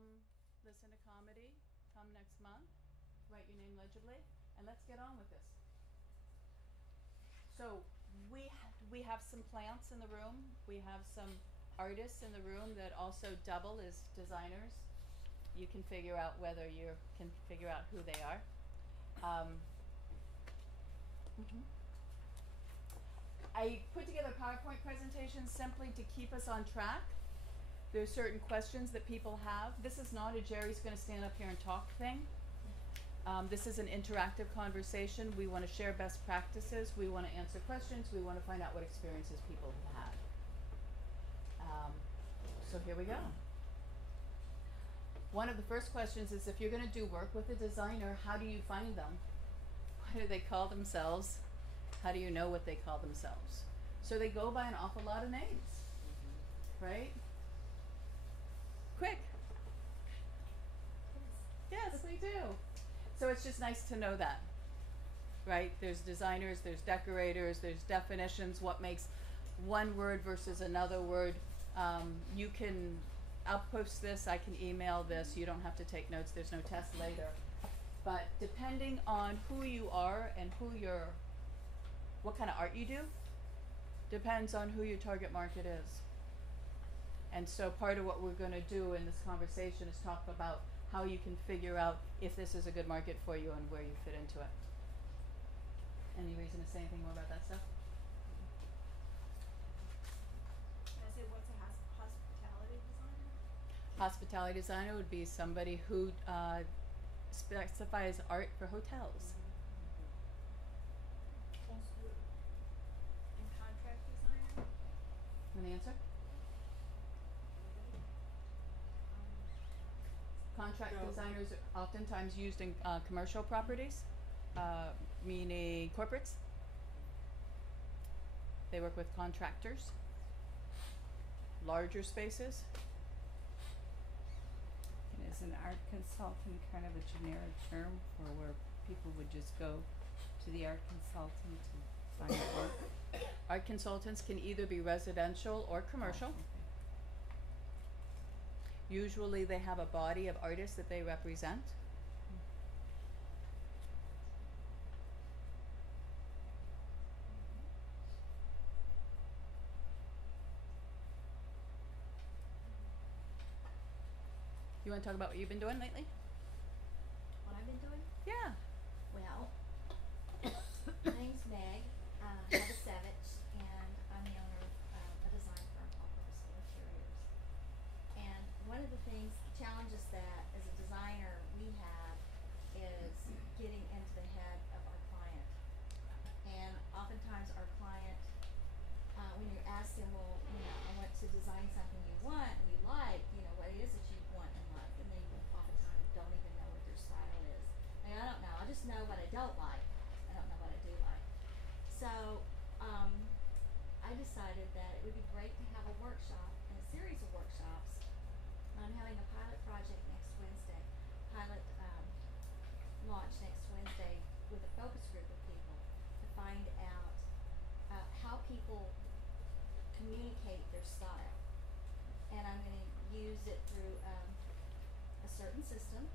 come listen to comedy, come next month, write your name legibly, and let's get on with this. So we have some plants in the room. We have some artists in the room that also double as designers. You can figure out whether you can figure out who they are. I put together PowerPoint presentations simply to keep us on track. There are certain questions that people have. This is not a Jerry's going to stand up here and talk thing. This is an interactive conversation. We want to share best practices. We want to answer questions. We want to find out what experiences people have had. So here we go. One of the first questions is, if you're going to do work with a designer, how do you find them? What do they call themselves? How do you know what they call themselves? So they go by an awful lot of names, right? Quick. Yes, we do. So it's just nice to know that, right? There's designers, there's decorators, there's definitions, what makes one word versus another word. I'll post this, I can email this, you don't have to take notes, there's no test later. But depending on who you are and what kind of art you do, depends on who your target market is. And so part of what we're going to do in this conversation is talk about how you can figure out if this is a good market for you and where you fit into it. Any reason to say anything more about that stuff? Can I say what's a hospitality designer? Hospitality designer would be somebody who specifies art for hotels. And contract designer? Want to answer? Contract designers are oftentimes used in commercial properties, meaning corporates. They work with contractors, larger spaces. And is an art consultant kind of a generic term for where people would just go to the art consultant to find work? Art consultants can either be residential or commercial. Oh, okay. Usually they have a body of artists that they represent. You want to talk about what you've been doing lately? What I've been doing? Yeah. Well, my name's Meg. I have a Savage, and I'm the owner of a design firm called Wholesale Interiors. And one of the challenges that as a designer we have is getting into the head of our client. And oftentimes our client, when you ask them, well, I want to design something you want and you like, what it is that you want and like, and they oftentimes don't even know what their style is. I don't know. I just know what I don't like. I don't know what I do like. So I decided that it would be great to have a workshop and a series of workshops. I'm having a pilot project next Wednesday, launch next Wednesday with a focus group of people to find out how people communicate their style. And I'm going to use it through a certain system.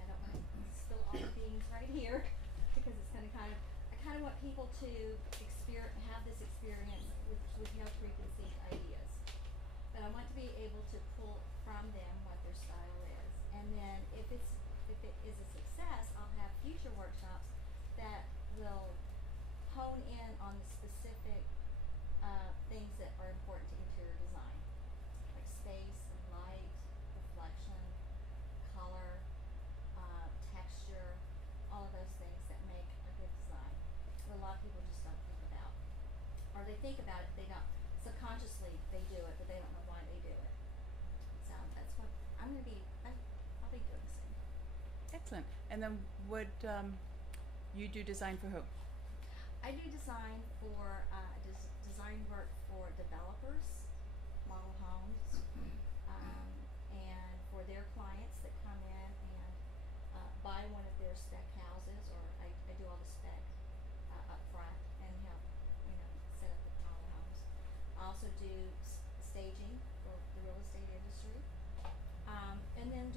I don't want to spill all the beans right here because it's going to I kind of want people to have this experience with no preconceived ideas. But I want to be able to pull from them what their style is. And then if it is a success, I'll have future workshops that will hone in on the specific things that are important to interior design, like space, light, reflection, color, texture, all of those things that make a good design. That a lot of people just don't think about. Or they think about it, they don't, subconsciously they do it, but they don't know why they do it. So that's what I'll be doing soon. Excellent. And then would you do design for who? I do design for design work for developers, model homes, and for their clients that come in and buy one of their spec houses, or I do all the spec up front and help set up the model homes. also do staging for the real estate industry. And then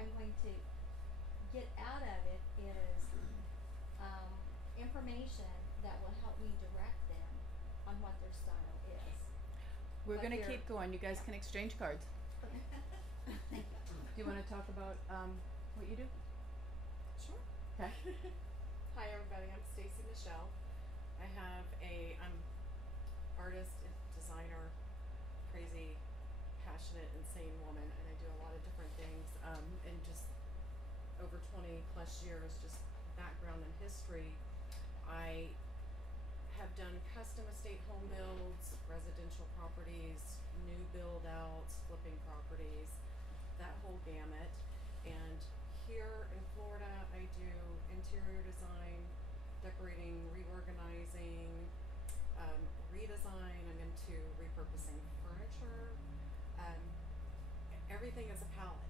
I'm going to get out of it is information that will help me direct them on what their style is. We're But gonna they're- keep going. You guys can exchange cards. Thank you. Do you wanna talk about what you do? Sure. Okay. Hi everybody, I'm Stacy Michelle. I'm artist, designer, crazy, passionate, insane woman, and I do a lot of different things. And just over 20 plus years, just background and history. I have done custom estate home builds, residential properties, new build outs, flipping properties, that whole gamut. And here in Florida, I do interior design, decorating, reorganizing, redesign. I'm into repurposing furniture. Everything is a palette.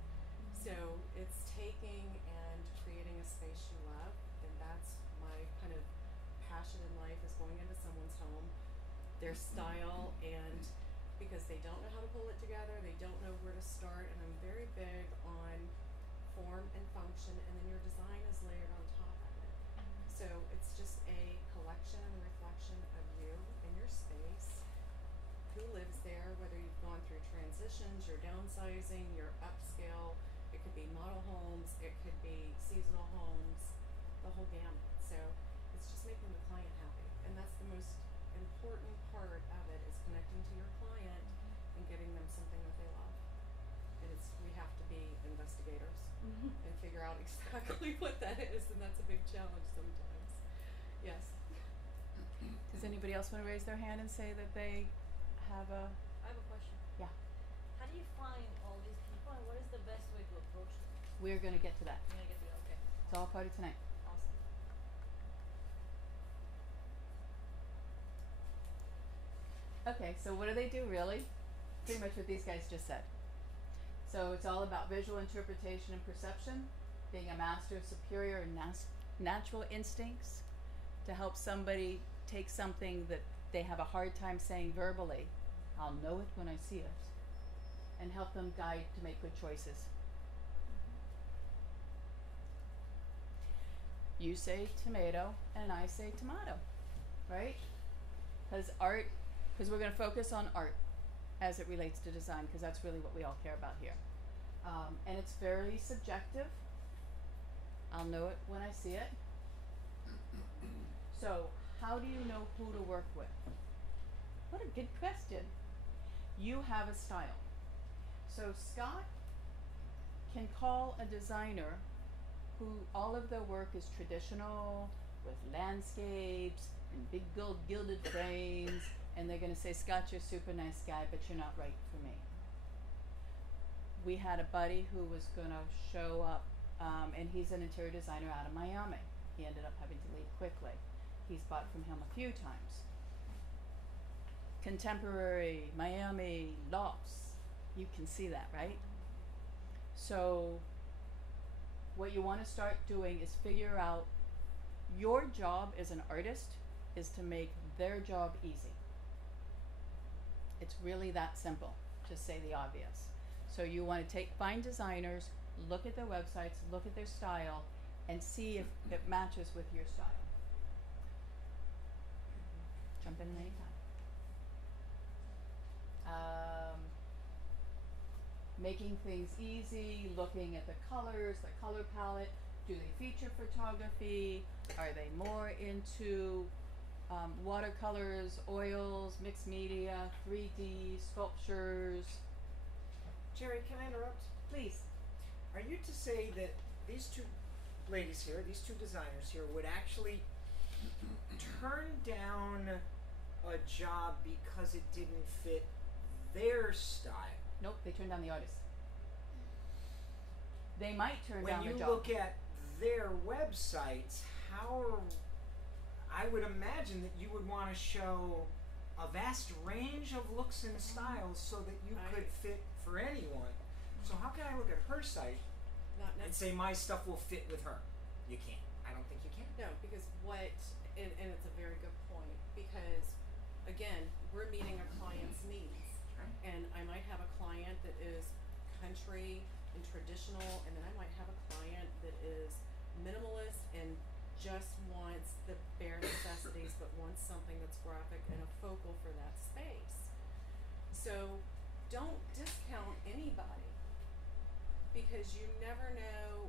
So it's taking and creating a space you love, and that's my kind of passion in life, is going into someone's home, their style, and because they don't know how to pull it together, they don't know where to start, and I'm very big on form and function, and then your design is layered on top of it. So it's just a collection and reflection of you and your space, who lives there, whether you've gone through transitions, you're downsizing, you're upscale, it could be model homes, it could be seasonal homes, the whole gamut. So it's just making the client happy, and that's the most important part of it, is connecting to your client and getting them something that they love. And we have to be investigators and figure out exactly what that is, and that's a big challenge sometimes. Yes. Does anybody else wanna raise their hand and say that they have a, I have a question. yeah, How do you find all these people, and what is the best way to approach them? we're gonna get to that. I'm gonna get to it. Okay. It's all part of tonight. Awesome. Okay, so what do they do really? Pretty much what these guys just said. So it's all about visual interpretation and perception, being a master of superior and natural instincts to help somebody take something that they have a hard time saying verbally. I'll know it when I see it. And help them guide to make good choices. You say tomato and I say tomato, right? Because we're going to focus on art as it relates to design, because that's really what we all care about here. And it's very subjective. I'll know it when I see it. So, how do you know who to work with? What a good question. You have a style. So Scott can call a designer who all of their work is traditional, with landscapes and big gold gilded frames, and they're gonna say, Scott, you're a super nice guy, but you're not right for me. We had a buddy who was gonna show up, and he's an interior designer out of Miami. He ended up having to leave quickly. He's bought from him a few times. Contemporary, Miami, lofts. You can see that, right? So what you want to start doing is figure out your job as an artist is to make their job easy. It's really that simple, to say the obvious. So you want to find designers, look at their websites, look at their style, and see if it matches with your style. Jump in anytime. Making things easy, looking at the colors, the color palette. Do they feature photography? Are they more into watercolors, oils, mixed media, 3D, sculptures? Jerry, can I interrupt? Please. Are you to say that these two ladies here, these two designers here, would actually turn down a job because it didn't fit their style? Nope, they turn down the artist. They might turn down the When job. you look at their websites, I would imagine that you would want to show a vast range of looks and styles so that you could fit for anyone. So how can I look at her site Not and say my stuff will fit with her? You can't. I don't think you can. No, because and it's a very good point, because again, we're meeting a client's needs. Right. And I might have a client that is country, and traditional, and then I might have a client that is minimalist and just wants the bare necessities but wants something that's graphic and a focal for that space. So don't discount anybody, because you never know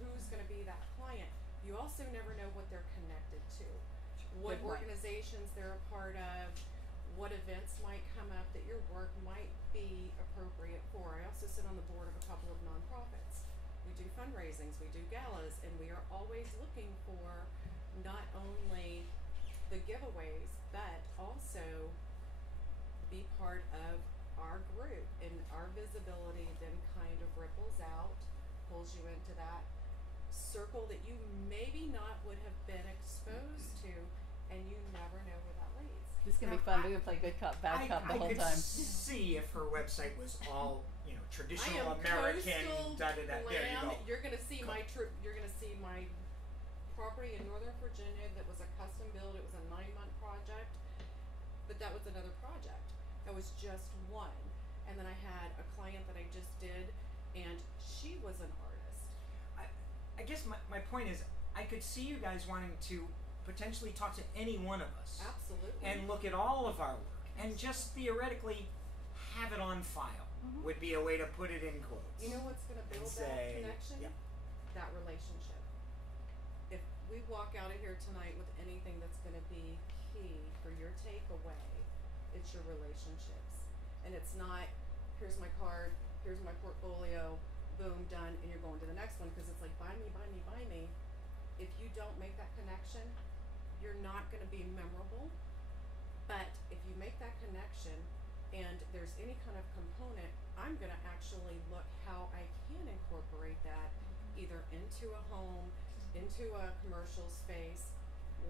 who's gonna be that client. You also never know what they're connected to, what Good point. organizations they're a part of, what events might come up that your work might be appropriate for. I also sit on the board of a couple of nonprofits. We do fundraisings, we do galas, and we are always looking for not only the giveaways, but also be part of our group, and our visibility then kind of ripples out, pulls you into that circle that you maybe not would have been exposed to, and you never know where that leads. This is gonna be Now, fun. I- We're gonna play good cop, bad cop the I whole could time. see if her website was all, you know, I traditional am American, coastal da da da. There you glam. go. You're gonna see you're gonna see my property in Northern Virginia that was a custom build. It was a 9-month project, but that was another project. That was just one. And then I had a client that I just did, and she was an artist. I guess my point is, I could see you guys wanting to potentially talk to any one of us Absolutely. and look at all of our work and just theoretically have it on file. Mhm. Would be a way to put it in quotes. You know what's gonna build say, that connection? yeah. That relationship. If we walk out of here tonight with anything that's gonna be key for your takeaway, it's your relationships. And it's not, here's my card, here's my portfolio, boom, done, and you're going to the next one, because it's like, buy me, buy me, buy me. If you don't make that connection, you're not gonna be memorable. But if you make that connection and there's any kind of component, I'm gonna actually look how I can incorporate that either into a home, into a commercial space,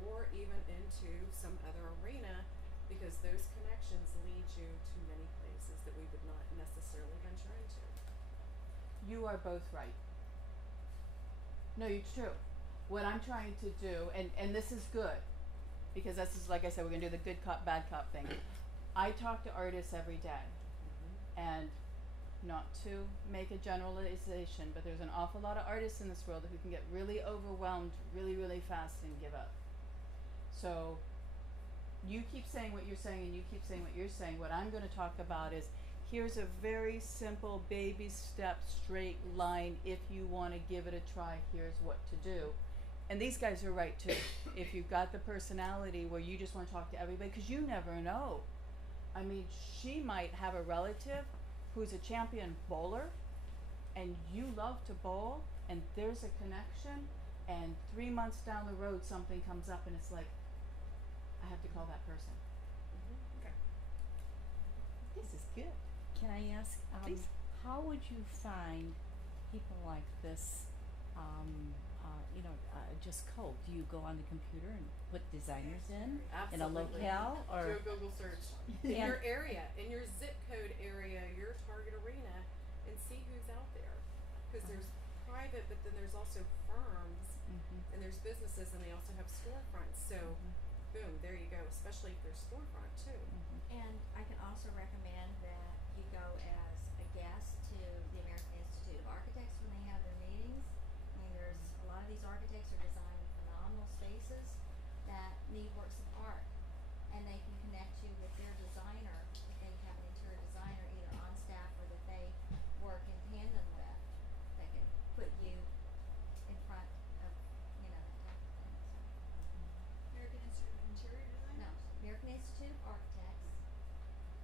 or even into some other arena, because those connections lead you to many places that we would not necessarily venture into. You are both right. No, it's true. What I'm trying to do, and this is good, because this is, like I said, we're gonna do the good cop, bad cop thing. I talk to artists every day, and not to make a generalization, but there's an awful lot of artists in this world who can get really overwhelmed really, really fast and give up. So you keep saying what you're saying and you keep saying what you're saying. What I'm going to talk about is, here's a very simple baby step straight line. If you want to give it a try, here's what to do. And these guys are right too. If you've got the personality where you just want to talk to everybody, because you never know. I mean, she might have a relative who's a champion bowler, and you love to bowl, and there's a connection, and 3 months down the road something comes up and it's like, I have to call that person. Okay. This is good. Can I ask, Please. how would you find people like this, just cold? Do you go on the computer and put designers in a Absolutely. locale, Do or a Google search in Yeah. your area, in your zip code area, your target arena, and see who's out there. Because there's private, but then there's also firms, and there's businesses, and they also have storefronts. So, boom, there you go. Especially if there's storefront too. And I can also recommend that you go as a guest to the American Institute of Architects when they have their meetings. I mean, there's a lot of these architects are designing phenomenal spaces that need works of art, and they can connect you with their designer if they have an interior designer either on staff or that they work in tandem with, that can put you in front of, that type of thing. American Institute of Interior So, no, Designers? American Institute of Architects,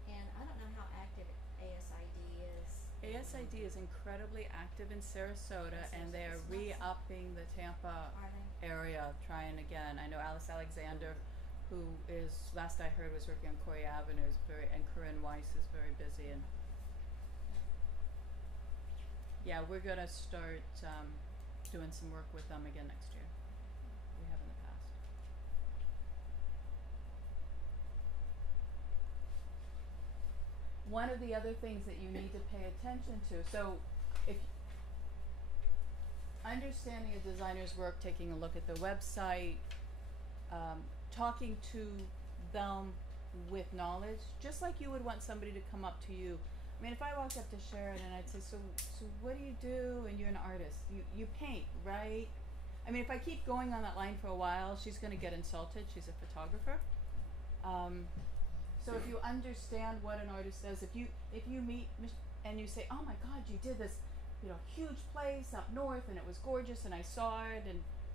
and I don't know how active ASID is. ASID is incredibly active in Sarasota, and they are re-upping the Tampa Are they? area, trying again. I know Alice Alexander, who is, last I heard, was working on Corey Avenue, is and Corinne Weiss is very busy, and yeah, we're gonna start doing some work with them again next year. We have in the past. One of the other things that you need to pay attention to, so if understanding a designer's work, taking a look at the website, talking to them with knowledge, just like you would want somebody to come up to you I mean, if I walked up to Sharon and I'd say, so what do you do? And you're an artist. You paint, right? I mean, if I keep going on that line for a while, she's gonna get insulted. She's a photographer. So if you understand what an artist does, if you meet and you say, oh my God, you did this, huge place up north and it was gorgeous and I saw it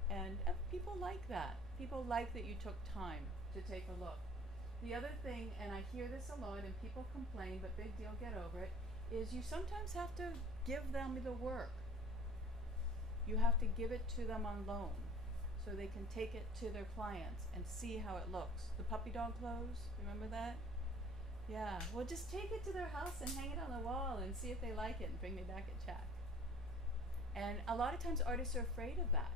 and people like that. People like that you took time to take a look. The other thing, and I hear this a lot and people complain, but big deal, get over it, is you sometimes have to give them the work. You have to give it to them on loan so they can take it to their clients and see how it looks. The puppy dog clothes, remember that? Yeah, well just take it to their house and hang it on the wall and see if they like it and bring me back a check. And a lot of times artists are afraid of that.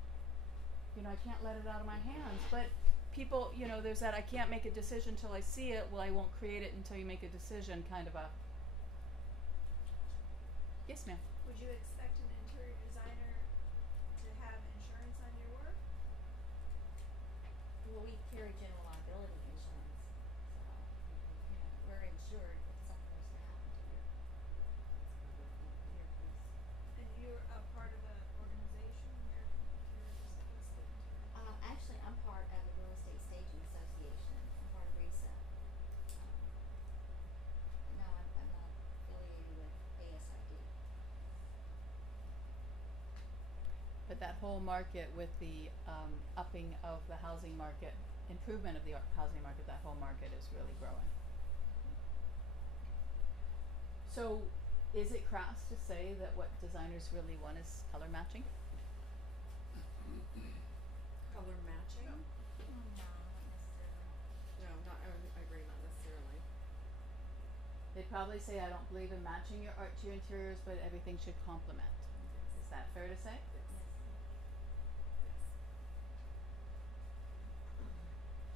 I can't let it out of my hands, but people, there's that I can't make a decision till I see it, well I won't create it until you make a decision kind of a. Yes, ma'am. Would you expect an interior designer to have insurance on your work? Well, we carry general liability insurance, so, we're insured if something was to happen to your piece. And you're a part of an organization, American Interior Listed Interior? Actually, I'm part of the Real Estate Staging Association. I'm part of RESA. No, I'm not affiliated with ASID. But that whole market with the upping of the housing market, improvement of the housing market, that whole market is really growing. So is it crass to say that what designers really want is color matching? Color matching? No, not necessarily. No, not, I agree, not necessarily. They'd probably say, I don't believe in matching your art to your interiors, but everything should complement. Is that fair to say? Yes. Yes. Yes.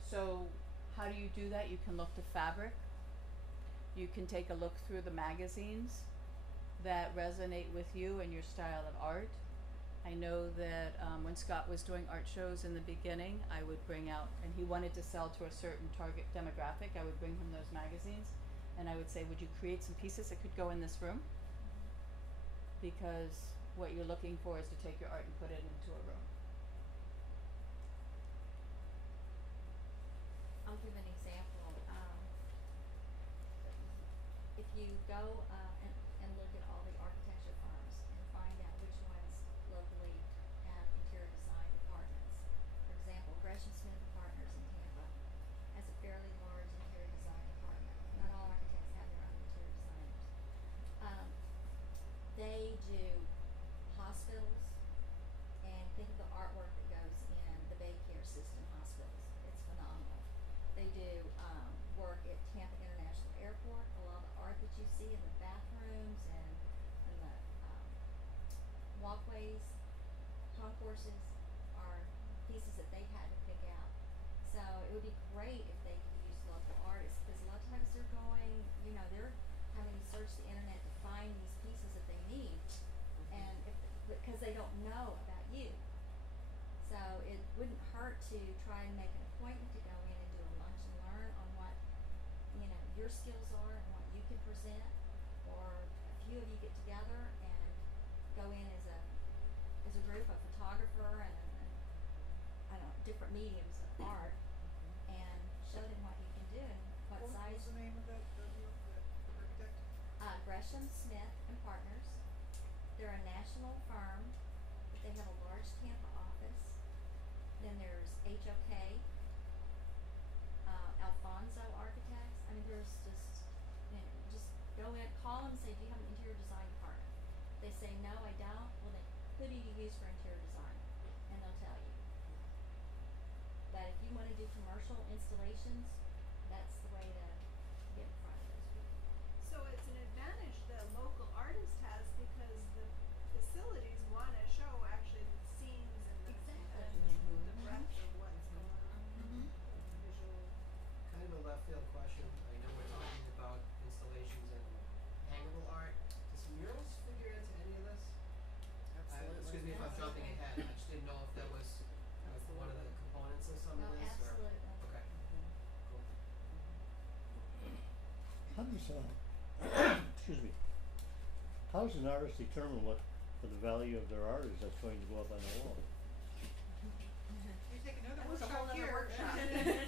So how do you do that? You can look to fabric. You can take a look through the magazines that resonate with you and your style of art. I know that when Scott was doing art shows in the beginning, I would bring out, and he wanted to sell to a certain target demographic, I would bring him those magazines and I would say, would you create some pieces that could go in this room? Because what you're looking for is to take your art and put it into a room. I'll give an example. If you go and look at all the architecture firms and find out which ones locally have interior design departments. For example, Gresham Smith and Partners in Tampa has a fairly large interior design department. Not all architects have their own interior designers. They do hospitals, and think of the artwork that goes in the Baycare system hospitals. It's phenomenal. They do work at Tampa International Airport. A lot of the art that you see in the bathrooms and the walkways, concourses are pieces that they've had to pick out. So it would be great if they could use local artists, because a lot of times they're going, they're having to search the internet to find these pieces that they need, and because they don't know about you. So it wouldn't hurt to try and make an appointment to go in and do a lunch and learn on what, your skills are and what you can present, or a few of you get together and go in as a group, a photographer and I don't know, different mediums of art, and show them what you can do and what size. What's the name of that architect? Gresham Smith and Partners. They're a national firm, but they have a large Tampa office. Then there's HOK, Alfonso Architects. I mean, there's just go in, call them and say, do you have an interior design department? They say, no, I don't. Well, then, who do you use for interior design? And they'll tell you. But if you want to do commercial installations, that's the way to get in front of those people. So it's an advantage the local artist has, because the facilities want to show actually the scenes and the breadth of what's going on. Visual. Kind of a left field question. I know we're talking about installations and hangable art. Does murals figure into any of this? Absolutely. Excuse me if I'm jumping ahead. I just didn't know if that was one of the components of some No, of this. absolutely. Or, okay. Cool. How does excuse me, How does an artist determine what for the value of their art is that's going to go up on the wall? You take another That was a workshop whole other here. workshop.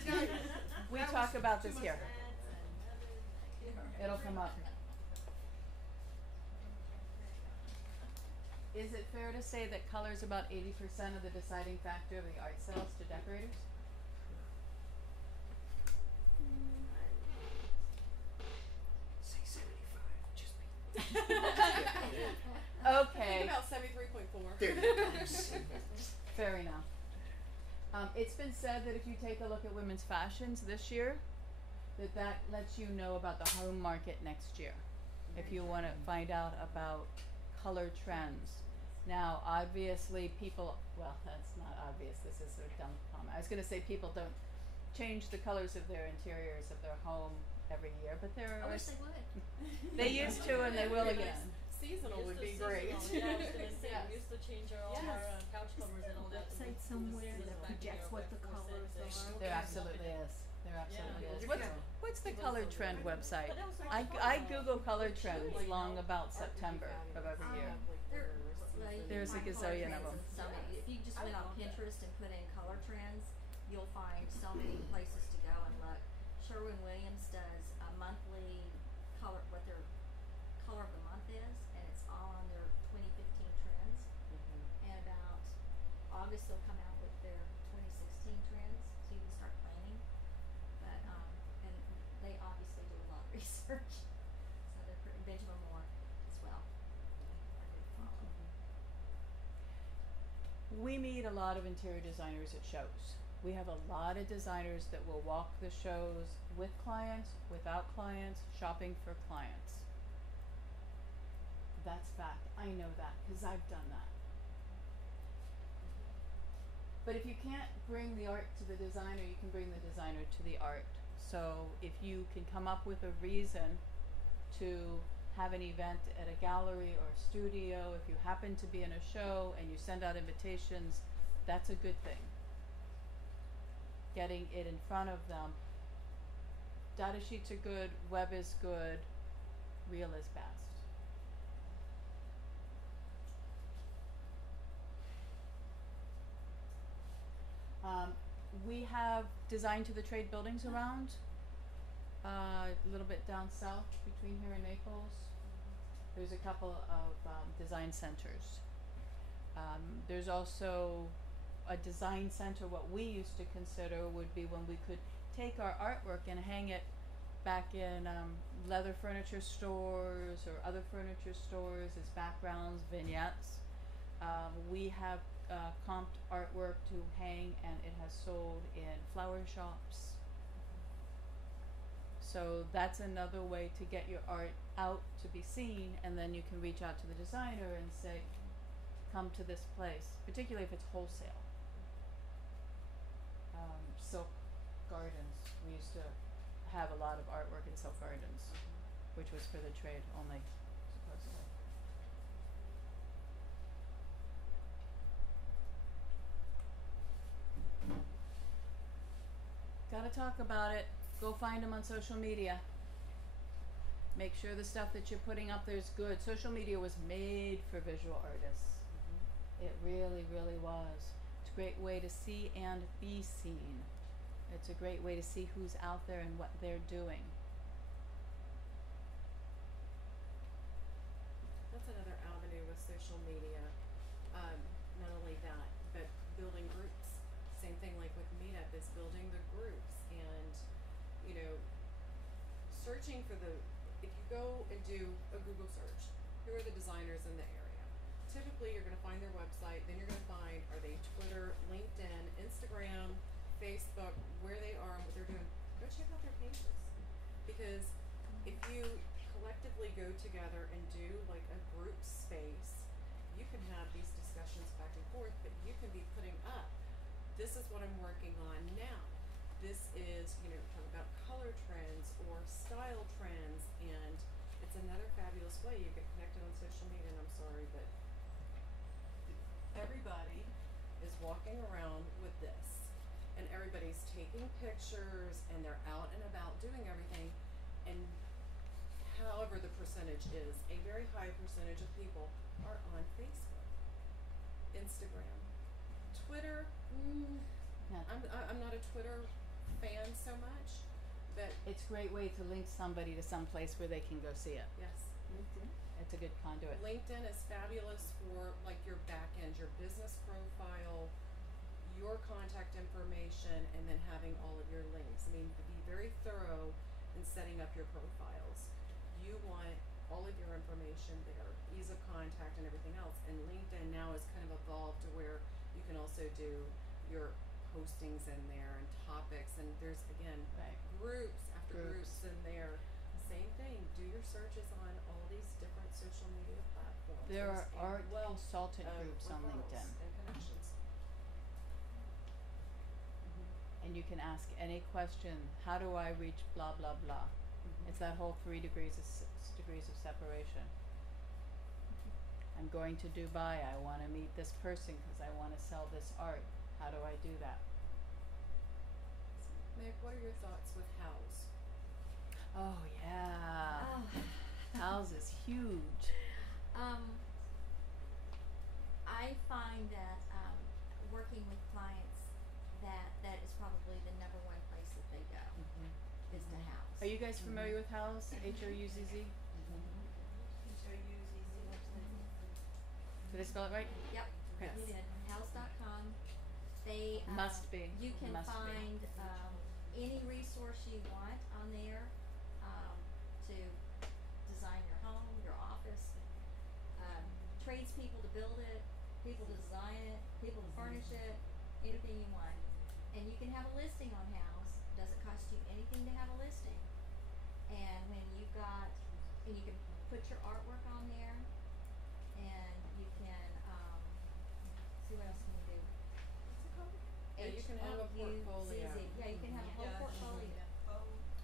Tell you, We that talk was about 2 this months here. ago. That's another night. It'll come up. Is it fair to say that color is about 80% of the deciding factor of the art sales to decorators? Say 75. Just be. Okay, Think about 73.4. There you go. fair enough. It's been said that if you take a look at women's fashions this year, that lets you know about the home market next year. If you want to find out about color trends. Now, obviously, people, well, that's not obvious, this is a dumb comment. I was going to say people don't change the colors of their interiors of their home every year, but there I are, wish they would. they used to and they will again. Seasonal would be Used to great. seasonal, yeah, I was gonna say, Yes. we used to change all Yes. our couch covers and all that. to Website the somewhere that seasonal. projects what the colors are. There absolutely is. There absolutely Yeah. is. Yeah. What's the color trend website? But that was so I fun, though. Google color It's trends really long how about art would be September of every year. There, well, you can There's a find gazillion color of trends 'em. in so many. If you just I went on love that. Pinterest and put in color trends, you'll find so many places to go and look. Sherwin-Williams does a monthly color, what their color of the month is, and it's all on their 2015 trends. And about August, they'll come out with their 2016 trends, so you can start planning. But, and they obviously do a lot of research. So they're pretty, Benjamin Moore as well. I did follow. We meet a lot of interior designers at shows. We have a lot of designers that will walk the shows with clients, without clients, shopping for clients. That's fact. I know that because I've done that. But if you can't bring the art to the designer, you can bring the designer to the art. So if you can come up with a reason to have an event at a gallery or a studio, if you happen to be in a show and you send out invitations, that's a good thing. Getting it in front of them. Data sheets are good, web is good, reel is best. We have design to the trade buildings around, a little bit down south between here and Naples. There's a couple of design centers. There's also a design center. What we used to consider would be when we could take our artwork and hang it back in leather furniture stores or other furniture stores as backgrounds, vignettes. We have comped artwork to hang, and it has sold in flower shops. So that's another way to get your art out to be seen, and then you can reach out to the designer and say, come to this place, particularly if it's wholesale. Silk Gardens, we used to have a lot of artwork in Silk Gardens, which was for the trade only, supposedly. Gotta talk about it. Go find them on social media. Make sure the stuff that you're putting up there is good. Social media was made for visual artists. It really, really was. It's a great way to see and be seen. It's a great way to see who's out there and what they're doing. That's another avenue with social media. Not only that, but building groups. Same thing like with Meetup is building the groups and, you know, searching for the, if you go and do a Google search, who are the designers in the area? Typically you're gonna find their website, then you're gonna find, are they Twitter, LinkedIn, Instagram, Facebook, where they are and what they're doing. Go check out their pages. Because if you collectively go together and do like a group space, you can have these discussions back and forth, but you can be putting up, this is what I'm working on now. This is, you know, talking about color trends or style trends, and it's another fabulous way you get connected on social media. And I'm sorry, but everybody is walking around with this, and everybody's taking pictures, and they're out and about doing everything. And however the percentage is, a very high percentage of people are on Facebook, Instagram, Twitter. Yeah. I'm not a Twitter fan so much, but It's a great way to link somebody to some place where they can go see it. yes. It's a good conduit. LinkedIn is fabulous for like your back end, your business profile, your contact information, and then having all of your links. I mean, to be very thorough in setting up your profiles. You want all of your information there, ease of contact and everything else. And LinkedIn now has kind of evolved to where you can also do your postings in there and topics, and there's again Right. groups after Groups. groups in there. Same thing, do your searches on all these different social media platforms. There There's are a art wealth consultant of groups on referrals LinkedIn. and connections. And you can ask any question. How do I reach blah blah blah? It's that whole 3 degrees of degrees of separation. I'm going to Dubai. I want to meet this person because I want to sell this art. How do I do that? Meg, what are your thoughts with house? Oh yeah. Oh. House is huge. I find that working with clients that is probably the number one place that they go is to house. Are you guys familiar with House? HOUZZ? Did I spell it right? Yep, Yes. you did. House.com. They Must be. You can Must be. find any resource you want on there to design your home, your office, tradespeople to build it, people to design it, people to furnish it, anything you want. And you can have a listing on House. Doesn't cost you anything to have a listing. And when you've got, and you can put your artwork on there, and you can see what else can you do. What's it called? Yeah, you can have a portfolio. HOUZZ. Yeah, you can have a whole portfolio.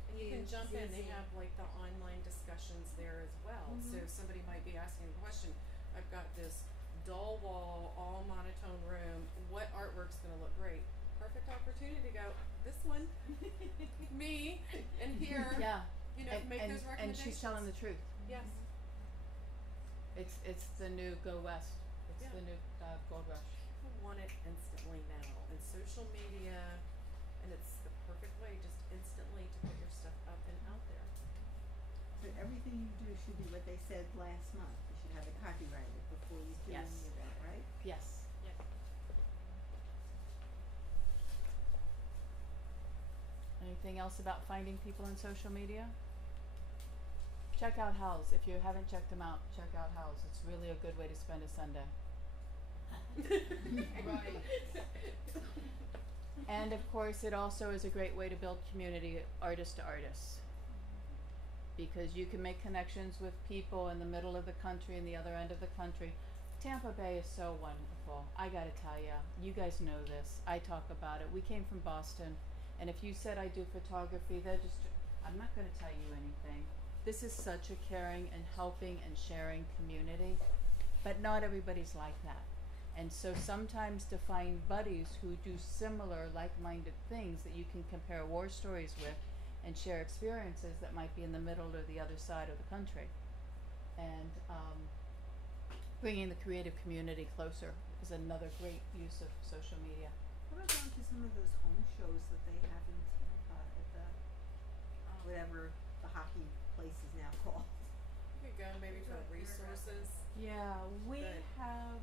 And you can jump in, they ZZ. have like the online discussions there as well. So somebody might be asking a question, I've got this dull wall, all monotone room, what artwork's gonna look great? Perfect opportunity to go, this one, me, and here, Yeah. you know, make those recommendations. And she's telling the truth. Yes, It's the new Go West. It's Yeah. the new Gold Rush. people want it instantly now, and social media, and it's the perfect way just instantly to put your stuff up and out there. But everything you do should be what they said last month. You should have it copyrighted before you do Yes. any of that, right? Yes. Yep. Anything else about finding people on social media? Check out House. If you haven't checked them out, check out House. It's really a good way to spend a Sunday. Right. And of course, it also is a great way to build community, artist to artist. Because you can make connections with people in the middle of the country and the other end of the country. Tampa Bay is so wonderful. I gotta tell ya, you guys know this. I talk about it. We came from Boston, and if you said I do photography, I'm not gonna tell you anything. This is such a caring and helping and sharing community, but not everybody's like that. And so sometimes to find buddies who do similar, like-minded things that you can compare war stories with and share experiences that might be in the middle or the other side of the country. And bringing the creative community closer is another great use of social media. What about going to some of those home shows that they have in Tampa at the whatever the hockey place is now called? You could go maybe for resources. Yeah, we Good. have,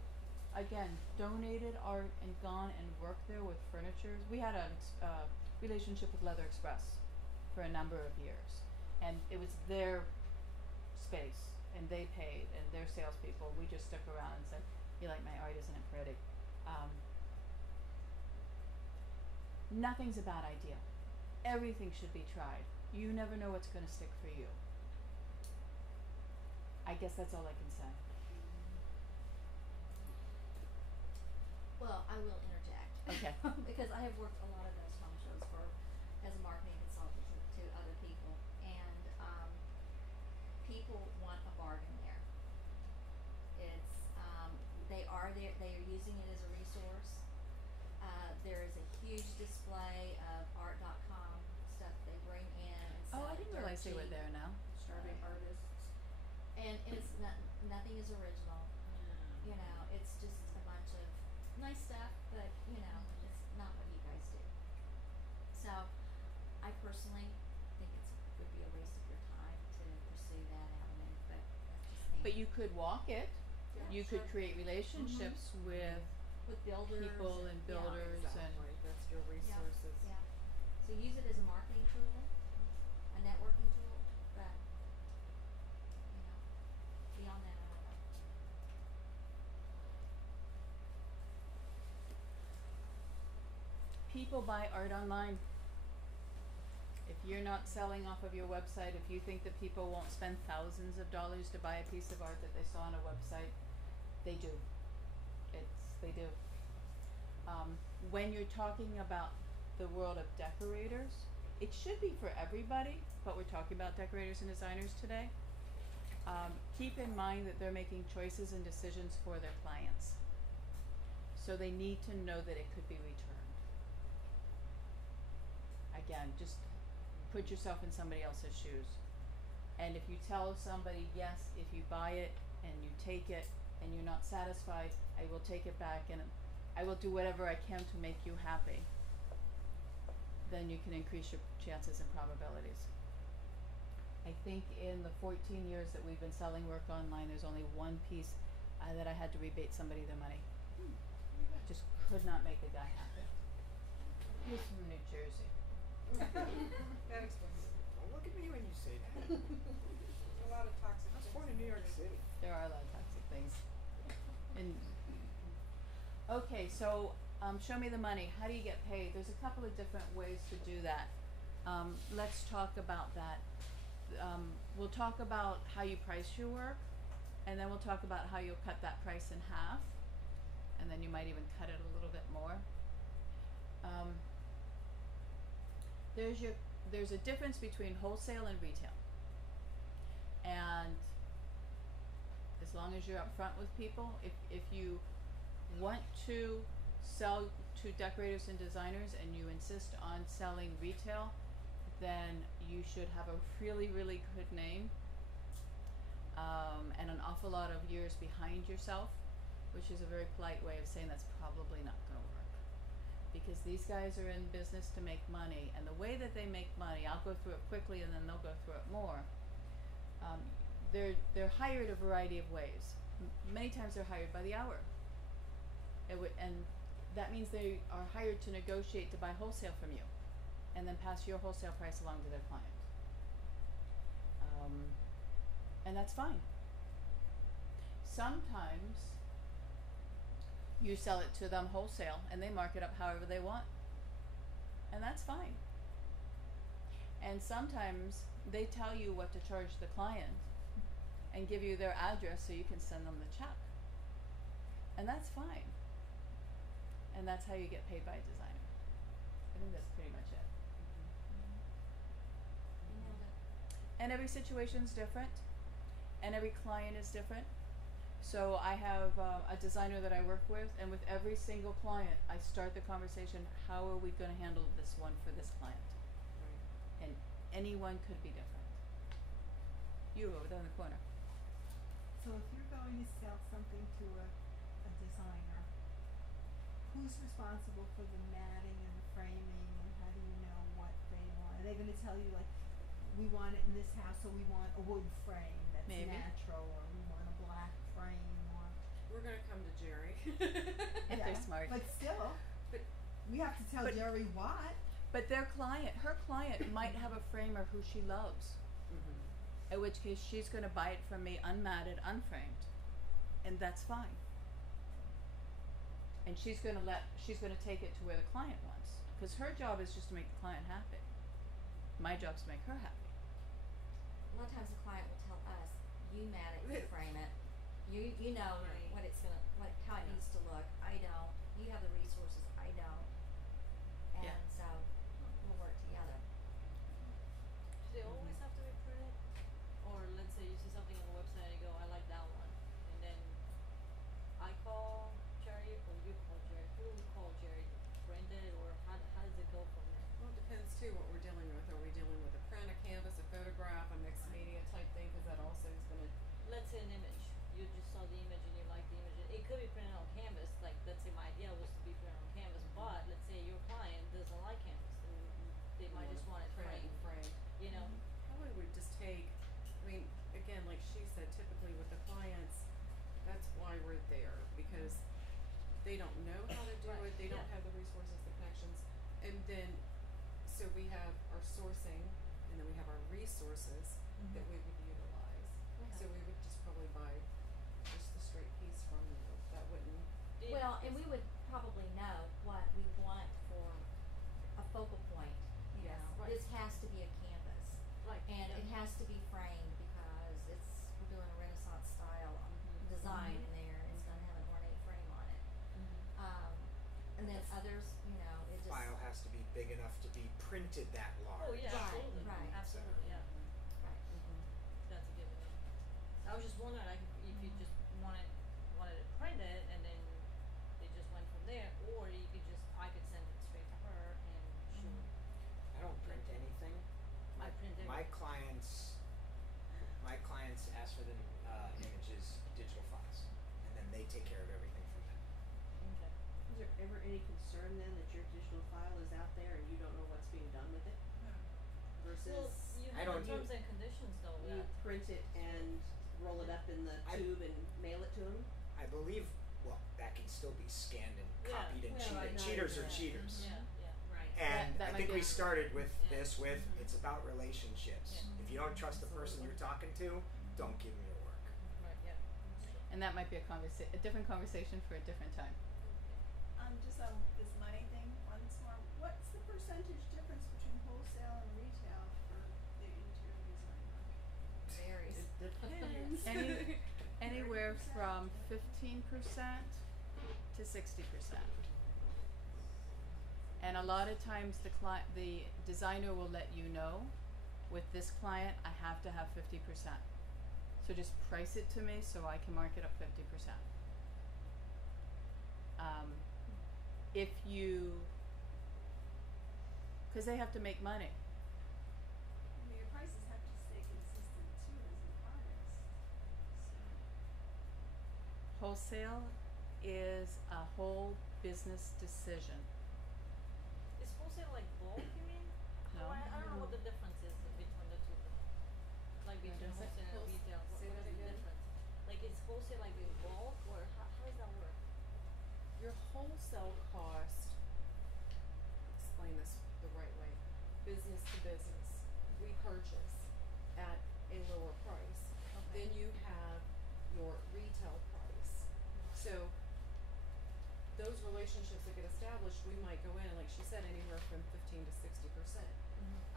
again, donated art and gone and worked there with furniture. We had a relationship with Leather Express for a number of years, and it was their space, and they paid, and their salespeople. We just stuck around and said, "You like my art? Isn't it pretty?" Nothing's a bad idea. Everything should be tried. You never know what's going to stick for you. I guess that's all I can say. Well, I will interject. Okay. Because I have worked a lot of those home shows as a marketing consultant to other people, and people want a bargain there. It's they are using it as a resource. There is a huge display of art.com stuff they bring in and sell Oh, I it didn't dirt realize they were cheap. there now. Starving artists. And it's nothing is original. You know, it's just a bunch of nice stuff, but you know, it's not what you guys do. So, I personally think would be a waste of your time to pursue that avenue, but that's just me. But you could walk it. Yeah, You could sure. create relationships with With builders people and yeah, builders and Exactly, that's your resources. Yeah. So use it as a marketing tool, a networking tool, but you know, beyond that, I don't know. people buy art online. If you're not selling off of your website, if you think that people won't spend thousands of dollars to buy a piece of art that they saw on a website, they do. They do. When you're talking about the world of decorators, it should be for everybody, but we're talking about decorators and designers today. Keep in mind that they're making choices and decisions for their clients. So they need to know that it could be returned. Again, just put yourself in somebody else's shoes. And if you tell somebody, yes, if you buy it and you take it and you're not satisfied, I will take it back and I will do whatever I can to make you happy, then you can increase your chances and probabilities. I think in the 14 years that we've been selling work online, there's only one piece that I had to rebate somebody their money. Just could not make the guy happy. He was from New Jersey. That explains it. Don't look at me when you say that. A lot of toxic I was things. born in New York City. There are a lot of toxic things. And okay, so show me the money. How do you get paid? There's a couple of different ways to do that. Let's talk about that. We'll talk about how you price your work, and then we'll talk about how you'll cut that price in half, and then you might even cut it a little bit more. There's a difference between wholesale and retail, and as long as you're upfront with people, if you want to sell to decorators and designers and you insist on selling retail, then you should have a really, really good name, and an awful lot of years behind yourself, which is a very polite way of saying that's probably not gonna work. Because these guys are in business to make money, and the way that they make money, I'll go through it quickly and then they'll go through it more. They're hired a variety of ways. Many times they're hired by the hour. And that means they are hired to negotiate to buy wholesale from you, and then pass your wholesale price along to their client. And that's fine. Sometimes you sell it to them wholesale and they mark it up however they want, and that's fine. And sometimes they tell you what to charge the client and give you their address so you can send them the check, and that's fine. And that's how you get paid by a designer. I think that's pretty much it. You nailed it. And every situation's different, and every client is different. So I have a designer that I work with, and with every single client, I start the conversation, how are we gonna handle this one for this client? Right. And anyone could be different. You over there in the corner. So if you're going to sell something to a designer, who's responsible for the matting and the framing, and how do you know what they want? Are they gonna tell you like, we want it in this house, so we want a wood frame that's Maybe. natural, or we want a black frame, or We're gonna come to Jerry. If they're smart. But still, But we have to tell But- Jerry what. But her client might have a framer who she loves, in which case she's gonna buy it from me unmatted, unframed, and that's fine. And she's gonna take it to where the client wants, because her job is just to make the client happy. My job's to make her happy. A lot of times the client will tell us, you mat it, you frame it, you know Right. what it's gonna, how it needs to look, I don't, you have the resources, I don't. And Yeah. so, we'll work together. Do they always have to be printed? Or let's say you see something on the website and you go, I like that one, and then I call Jerry or you call Jerry, who will call Jerry, print it, or how does it go from there? Well, it depends too what we're dealing with. Are we dealing with a print, a canvas, a photograph, a mixed media type thing? Because that also is gonna Let's frame. You know, Probably would just take, I mean, again, like she said, typically with the clients, that's why we're there, because they don't know how to do Right, it, they don't yeah. have the resources, the connections, and then, so we have our sourcing, and then we have our resources that we would utilize. So Okay. we would just probably buy just the straight piece from you, that wouldn't, do you- Well, and we would probably know what we want for a focal point, you Yes, know. right. This has to be a canvas. right, And yeah. it has to be framed because we're doing a Renaissance style design in there, and it's gonna have an ornate frame on it. And then others, you know, it just. File has to be big enough to be printed that large. Oh yeah, Right, absolutely, right. absolutely, yeah. Right. That's a given. I was just wondering, like, if you just wanted to print it and then they just went from there, or you could just, I could send it straight to her and she would, I don't print anything. I print My everything. clients ask for the images, digital files, and then they take care of everything from that. Okay. Is there ever any concern then that your digital file is out there and you don't know what's being done with it? Versus Well, you I have don't the terms and conditions though, you that, print it and roll it up in the tube and mail it to them? I believe, well, that can still be scanned and Yeah. copied and Well, I cheated. know Cheaters are that. cheaters. yeah, yeah. Right. And That I might think be we a- started with Yeah. this with it's about relationships. Yeah. If you don't trust the person you're talking to, don't give them your work. Right, yeah. And that might be a different conversation for a different time. Just on this money thing once more, what's the percentage difference between wholesale and retail for the interior design work? Varies. it depends. Anywhere 30%? from 15% to 60%. And a lot of times the designer will let you know, with this client, I have to have 50%. So just price it to me so I can mark it up 50%. If you, cause they have to make money. I mean, your prices have to stay consistent too as an artist, so. Wholesale is a whole business decision. Is wholesale like bulk, you mean? No. I don't know what the difference is between the two. Like between Just like wholesale and retail, what say is that the again? difference? Like is wholesale like in bulk or how does that work? Your wholesale cost, explain this the right way, business to business, we purchase at a lower price. Okay. Then you have your retail price. So those relationships that get established, we might go in, like she said, anywhere from 15 to 60%.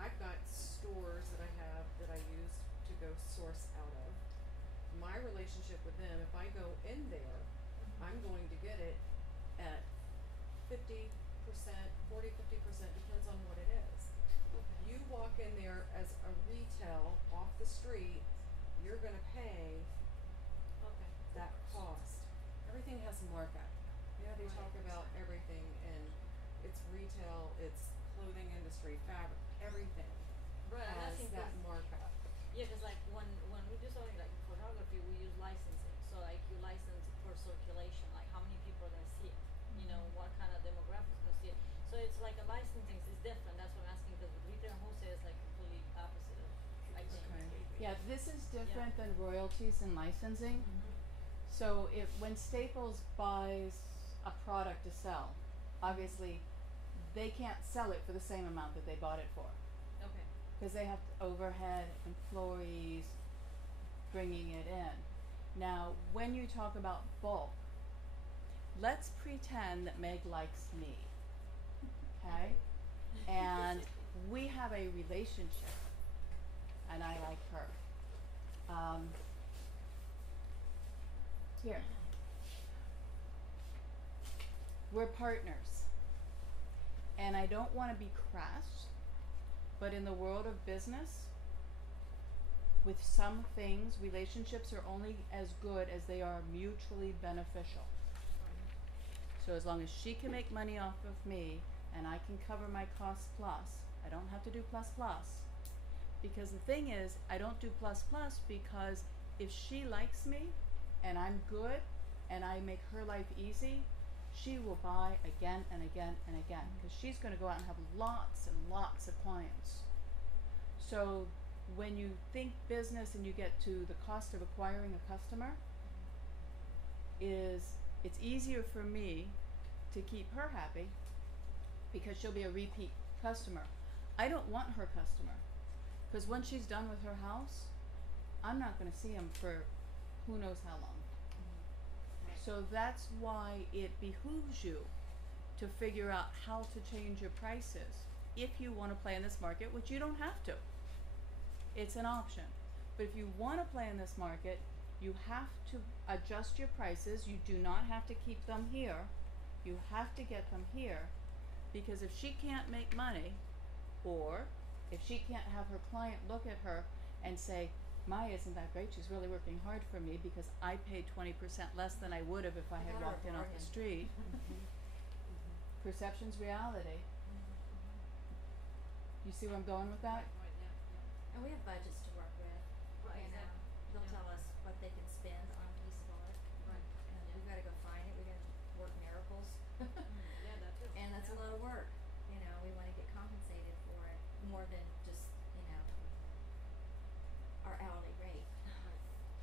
I've got stores that I have that I use to go source out of. My relationship with them, if I go in there, I'm going to get it at 50%, 40, 50%, depends on what it is. You walk in there as a retail off the street, you're gonna pay Okay. that cost. Everything has markup. Yeah, they talk about everything, and it's retail, it's clothing industry, fabric, everything Right, I'm has asking that 'cause- markup. Yeah, 'cause like when we do something like photography, we use licensing. So like you license for circulation, like how many people are gonna see it, you know, what kind of demographics gonna see it. So it's like a licensing is different. That's what I'm asking because with retail and wholesale is like completely opposite of, I think. Okay. Yeah, this is different than royalties and licensing. So when Staples buys a product to sell, obviously they can't sell it for the same amount that they bought it for. Okay. Because they have overhead employees bringing it in. Now, when you talk about bulk, let's pretend that Meg likes me, okay? And we have a relationship, and I like her. Here. We're partners. And I don't want to be crass, but in the world of business, with some things, relationships are only as good as they are mutually beneficial. So as long as she can make money off of me and I can cover my costs plus, I don't have to do plus plus. Because the thing is, I don't do plus plus because if she likes me and I'm good and I make her life easy, she will buy again and again and again because she's going to go out and have lots and lots of clients. So when you think business and you get to the cost of acquiring a customer, is it's easier for me to keep her happy because she'll be a repeat customer. I don't want her customer, because once she's done with her house, I'm not gonna see him for who knows how long. So that's why it behooves you to figure out how to change your prices if you wanna play in this market, which you don't have to. It's an option. But if you wanna play in this market, you have to adjust your prices. You do not have to keep them here. You have to get them here, because if she can't make money, or if she can't have her client look at her and say, Maya isn't that great, she's really working hard for me because I paid 20% less than I would have if I had got her a walked in off the bargain. street. Perception's reality. You see where I'm going with that? Right, yeah, yeah. And we have budgets to work with, Right, you know, exactly. they'll Yeah. tell us what they can spend on a piece of art, Right. and we've gotta go find it, we gotta work miracles. Yeah, that too. And that's a Yeah. lot of work, you know, we wanna get compensated for it, more than just, you know, our hourly rate.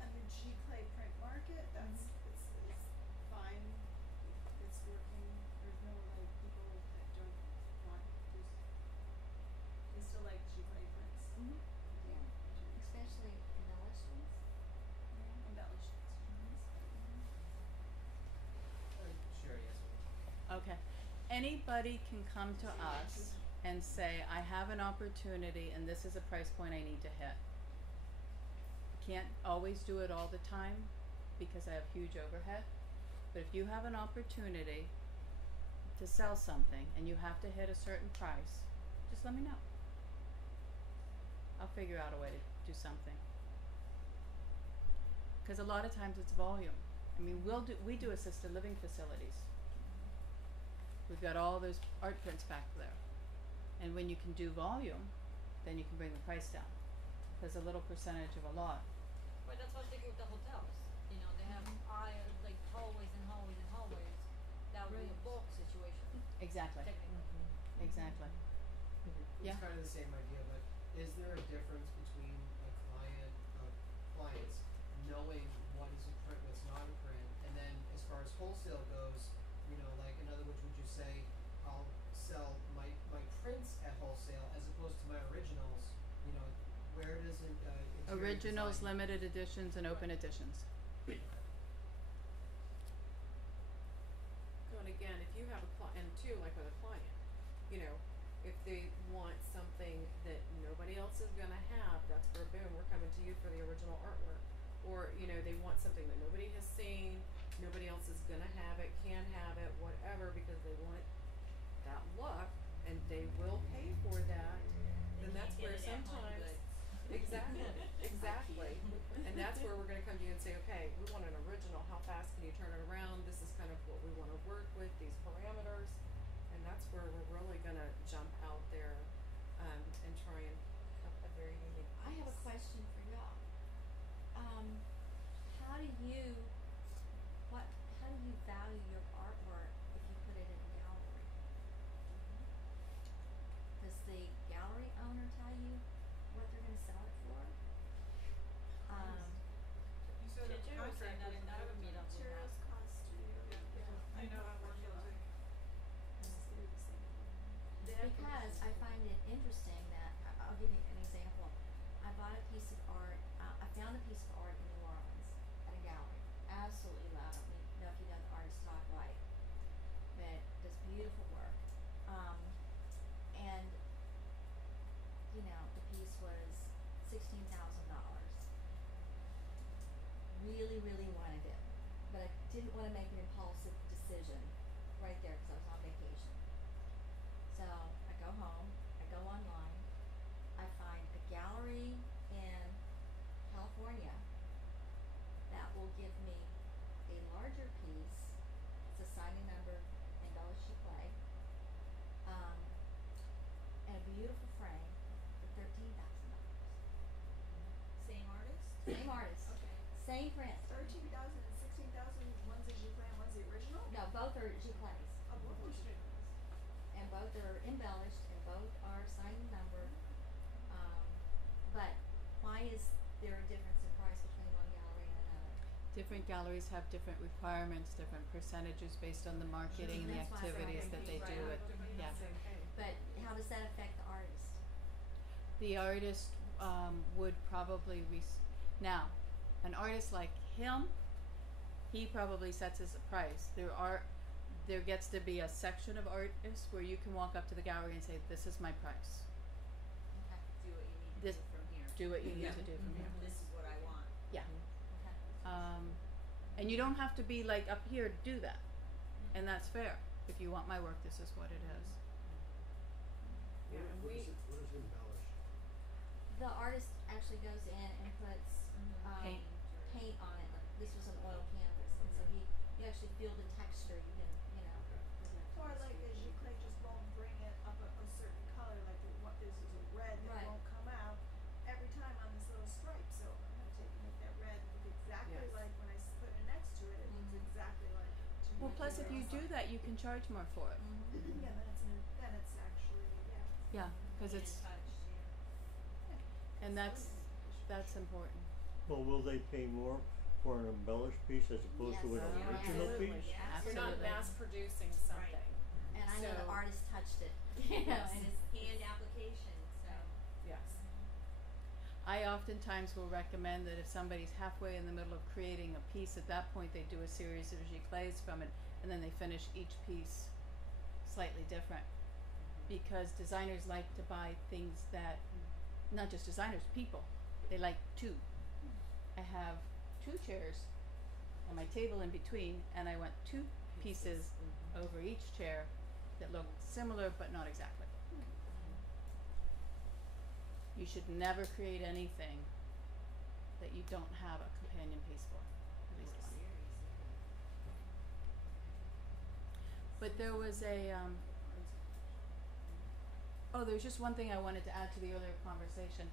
And the G clay print market, that's, it's fine, it's working, there's no like people that don't want this. They still like G clay prints. Yeah, especially embellished ones, you know. Embellished. Sure, yes. Okay. Anybody can come to us and say, I have an opportunity and this is a price point I need to hit. Can't always do it all the time because I have huge overhead. But if you have an opportunity to sell something and you have to hit a certain price, just let me know. I'll figure out a way to do something. Because a lot of times it's volume. I mean, we do assisted living facilities. We've got all those art prints back there. And when you can do volume, then you can bring the price down. There's a little percentage of a lot. Right, that's what I'm thinking with the hotels. You know, they have like hallways and hallways and hallways. That would be a bulk situation, Exactly. technically. Exactly. It's Yeah. kind of the same idea, but is there a difference between a clients knowing what is a print, what's not a print, and then as far as wholesale goes, you know, like in other words, would you say I'll sell my prints at wholesale as opposed to my originals? You know, where does it interior Originals, design- limited editions, and open editions. So, and again, if you have a and too, like with a client, you know, if they want something that nobody else is gonna have, that's where boom, we're coming to you for the original artwork. Or, you know, they want something that nobody has seen, nobody else is gonna have it, can have it, whatever, because they want that look, and they will pay for that, then that's where sometimes. Exactly, exactly. And that's where we're gonna come to you and say, okay, we want an original, how fast can you turn it around, this is kind of what we wanna work with, these parameters. And that's where we're really gonna jump out there, and try and have a very unique I have a piece. question for y'all. How do you, how do you value your artwork if you put it in a gallery? Does the gallery owner tell you what they're gonna sell it for? You sort of Did you say contract that with I would meet up with materials that. cost to you. Yeah, I know how much you like. It's the same thing. Because I find it interesting that, I'll give you an example. I bought a piece of art, I found a piece of art in New Orleans at a gallery. Absolutely love it. I don't know if you know the artist Todd White, but does beautiful work. And, you know, the piece was $16,000. Really, really wanted it, but I didn't wanna make an impulsive decision right there, cause I was on vacation. So I go home, I go online, I find a gallery in California that will give me a larger piece, it's a signing number, embellished clay, and a beautiful frame for $13,000. Same artist? Same artist, Okay. same print. 13,000 and 16,000, one's a G plan, one's the original? No, both are G clays. Oh, both are G And both are embellished and both are signing numbered. why is there a difference in price between one gallery and another? Different galleries have different requirements, different percentages based on the marketing and the That's why I said activities that they do right. it, yeah. Same pay. But how does that affect the artist? The artist, would probably now, an artist like him, he probably sets his price. There gets to be a section of artists where you can walk up to the gallery and say, this is my price. Okay. Do what you need to This- do from here. Do what you need to do from here. This is what I want. Yeah. Okay. And you don't have to be like up here to do that. And that's fair. If you want my work, this is what it is. Yeah, and What we, is embellish? The artist actually goes in and puts Paint. paint on it. Like this was an oil canvas, and so you actually feel the texture. You can, you know. Or like as you clay just won't bring it up a certain color, like what this is a red that Right. won't come out every time on this little stripe. So I'm gonna take and make that red look exactly Yes. like when I put it next to it. It looks exactly like it. To Well, me. plus if you do that, you can charge more for it. Yeah, then it's actually Yeah, because it's, and that's important. Well, will they pay more for an embellished piece as opposed to an Yes. original absolutely. piece? You're not Absolutely. mass producing something. And I know the So- artist touched it. You know, Yes. and it's hand application. So. Yes. I oftentimes will recommend that if somebody's halfway in the middle of creating a piece, at that point they do a series of giclées from it, and then they finish each piece slightly different. Because designers like to buy things that, not just designers, people, they like two. I have 2 chairs and my table in between, and I want 2 pieces over each chair that look similar but not exactly. You should never create anything that you don't have a companion piece for, at least one. But there was a, there's just one thing I wanted to add to the earlier conversation.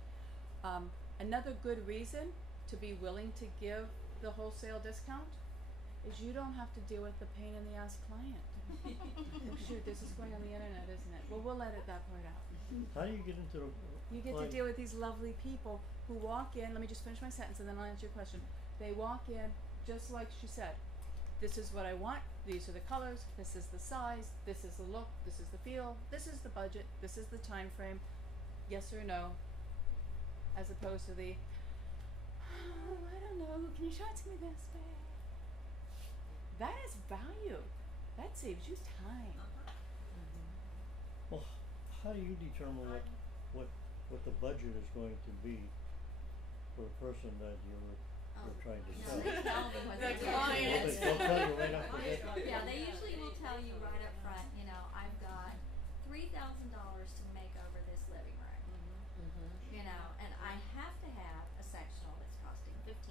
Another good reason to be willing to give the wholesale discount is you don't have to deal with the pain in the ass client. Oh shoot, this is going on the internet, isn't it? Well, we'll edit that part out. How do you get into the You get to client- deal with these lovely people who walk in, let me just finish my sentence and then I'll answer your question. They walk in, just like she said, this is what I want, these are the colors, this is the size, this is the look, this is the feel, this is the budget, this is the time frame, yes or no, as opposed to the, oh, I don't know, can you show it to me this way? That is value. That saves you time. Well, how do you determine what the budget is going to be for the person that you're trying to No, sell? they tell them what The they client. They'll tell you right off the bat. Yeah, they usually will tell you right up front, you know, I've got $3,000 to make over this living room. You know, and I have to have a sectional that's costing $1,500.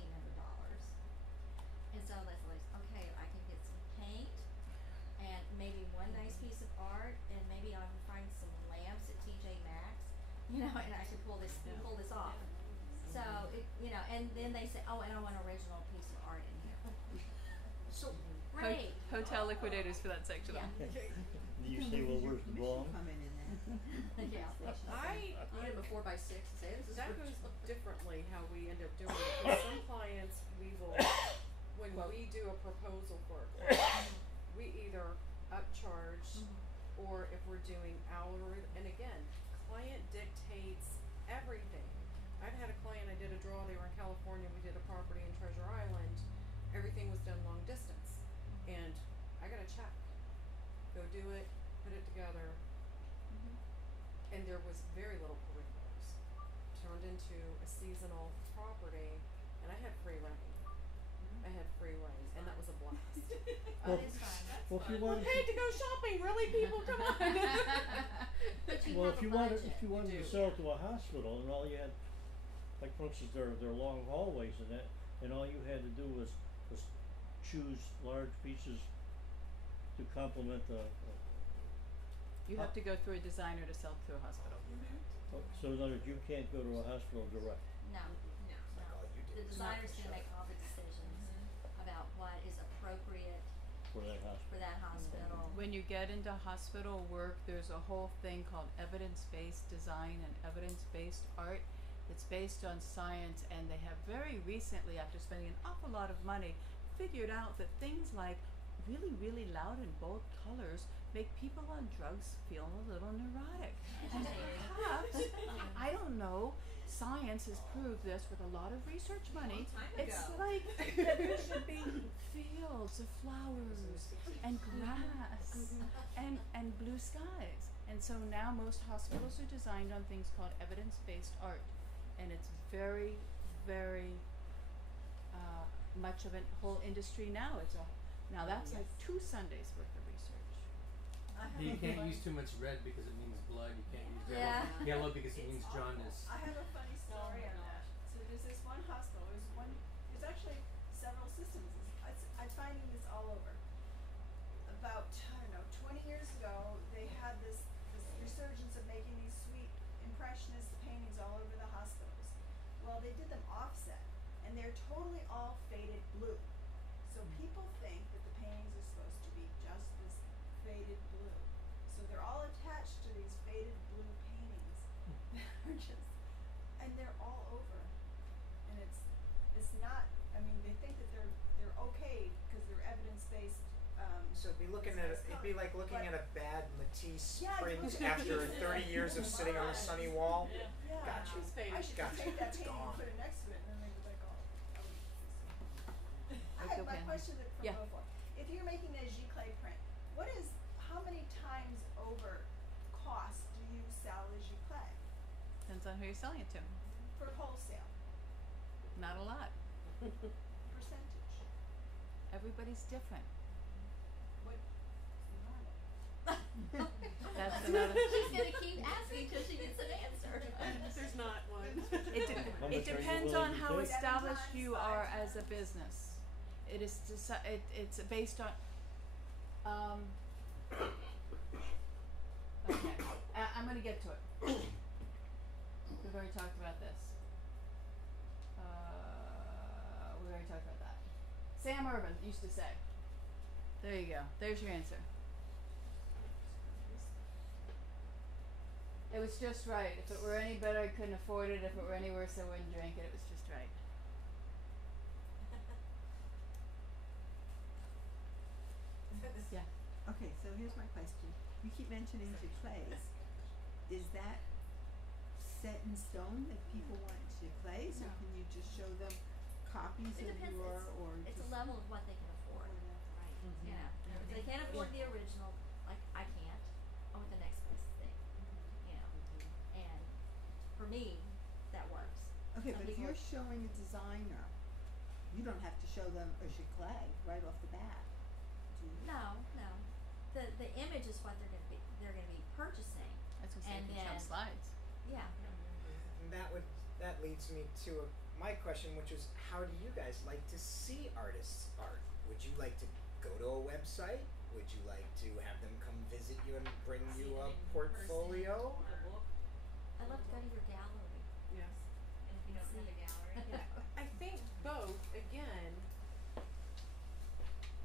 And so that's like, okay, I can get some paint and maybe one nice piece of art, and maybe I can find some lamps at TJ Maxx, you know, and I can pull this off. So it, you know, and then they say, oh, and I want an original piece of art in here. So Great. Hotel liquidators for that section. Yeah. Do you say, well, where's the bomb? Come in that. Yeah. I Need a 4x6 and say this is that for- goes differently how we end up doing it. With some clients, we will, when we do a proposal for a client, we either upcharge or if we're doing hourly, and again, client dictates everything. I've had a client, I did a draw, they were in California, we did a property in Treasure Island, everything was done long distance, and I got a check. Go do it, put it together, and there was very little peripherals. Turned into a seasonal property, and I had free reign. I had free reign, and that was a blast. Well, That is fine. well, if you want, Paid to go shopping, really, people? Come on. But you well, have if a you wanted, budget. if you wanted to do. sell it to a hospital and all you had, like for instance, there are long hallways and that, and all you had to do was choose large pieces to complement the, You have to go through a designer to sell to a hospital. so in other words, you can't go to a hospital direct. No. The designer's gonna make all the decisions about what is appropriate For that hospital. for that hospital. When you get into hospital work, there's a whole thing called evidence-based design and evidence-based art, It's based on science, and they have very recently, after spending an awful lot of money, figured out that things like really, really loud and bold colors make people on drugs feel a little neurotic. And perhaps, I don't know, science has proved this with a lot of research money. It's like that there should be fields of flowers and grass and blue skies. And so now most hospitals are designed on things called evidence-based art. And it's very, very much of a whole industry now. Now that's like 2 Sundays worth of research. You can't use too much red because it means blood. You can't use yellow because it means jaundice. I have a funny story on that. So there's this one hospital. There's actually several systems. I'm finding this all over. About 20 years ago, they had this resurgence of making these sweet impressionist paintings all over the hospitals. Well, they did them offset, and they're totally all faded blue. So people think that the paintings are supposed to be just this faded blue. So they're all attached to these faded blue paintings. They're just, and they're all over. And it's not, I mean, they think that they're okay because they're evidence-based. So it'd be like looking at a bad Matisse print after 30 years of sitting on a sunny wall. Yeah. Gotcha. I should take that painting and put it next to it, and then they would like, I have my question from before. If you're making a giclée print, how many times over cost do you sell a giclée? Depends on who you're selling it to. For wholesale? Not a lot. Percentage? Everybody's different. What is normal? That's another. She's gonna keep asking till she gets an answer. There's not one. It How much are you depends willing on to how take? established you are as a business. It is it's based on. Okay, I'm gonna get to it. We've already talked about this. We already talked about that. Sam Urban used to say. There you go. There's your answer. It was just right. If it were any better, I couldn't afford it. If it were any worse, I wouldn't drink it. It was just right. Yeah. Okay, so here's my question. You keep mentioning giclées. Is that set in stone that people want giclées, or can you just show them copies It of depends. your, It's just a level of what they can afford. Right. Mhm. Yeah. If they can't afford the original, like I can't, I want the next best thing. You know. And for me, that works. Okay, Some but if people- you're showing a designer, you don't have to show them a giclée right off the bat, do you? No. The image is what they're gonna be purchasing. That's what And you can then- show slides. Yeah. And that leads me to my question, which is, how do you guys like to see artists' art? Would you like to go to a website? Would you like to have them come visit you and bring See you them a in portfolio? person, the book. I love to go to your gallery. Yes. And if you don't have a gallery, you know. I think both, again,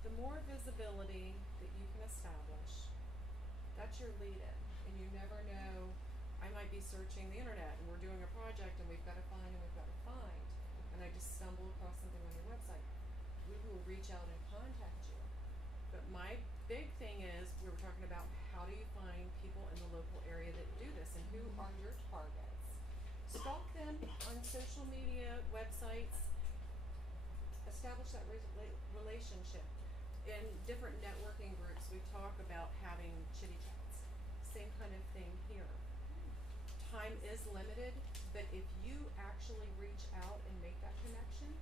the more visibility that you can establish, that's your lead in. And you never know, I might be searching the internet and we're doing a project and we've got to find and I just stumble across something on your website. We will reach out and contact you. But my big thing is, we were talking about how do you find people in the local area that do this and who are your targets. Stalk them on social media, websites, establish that relationship. In different networking groups, we talk about having chitty chats. Same kind of thing here. Time is limited, but if you actually reach out and make that connection,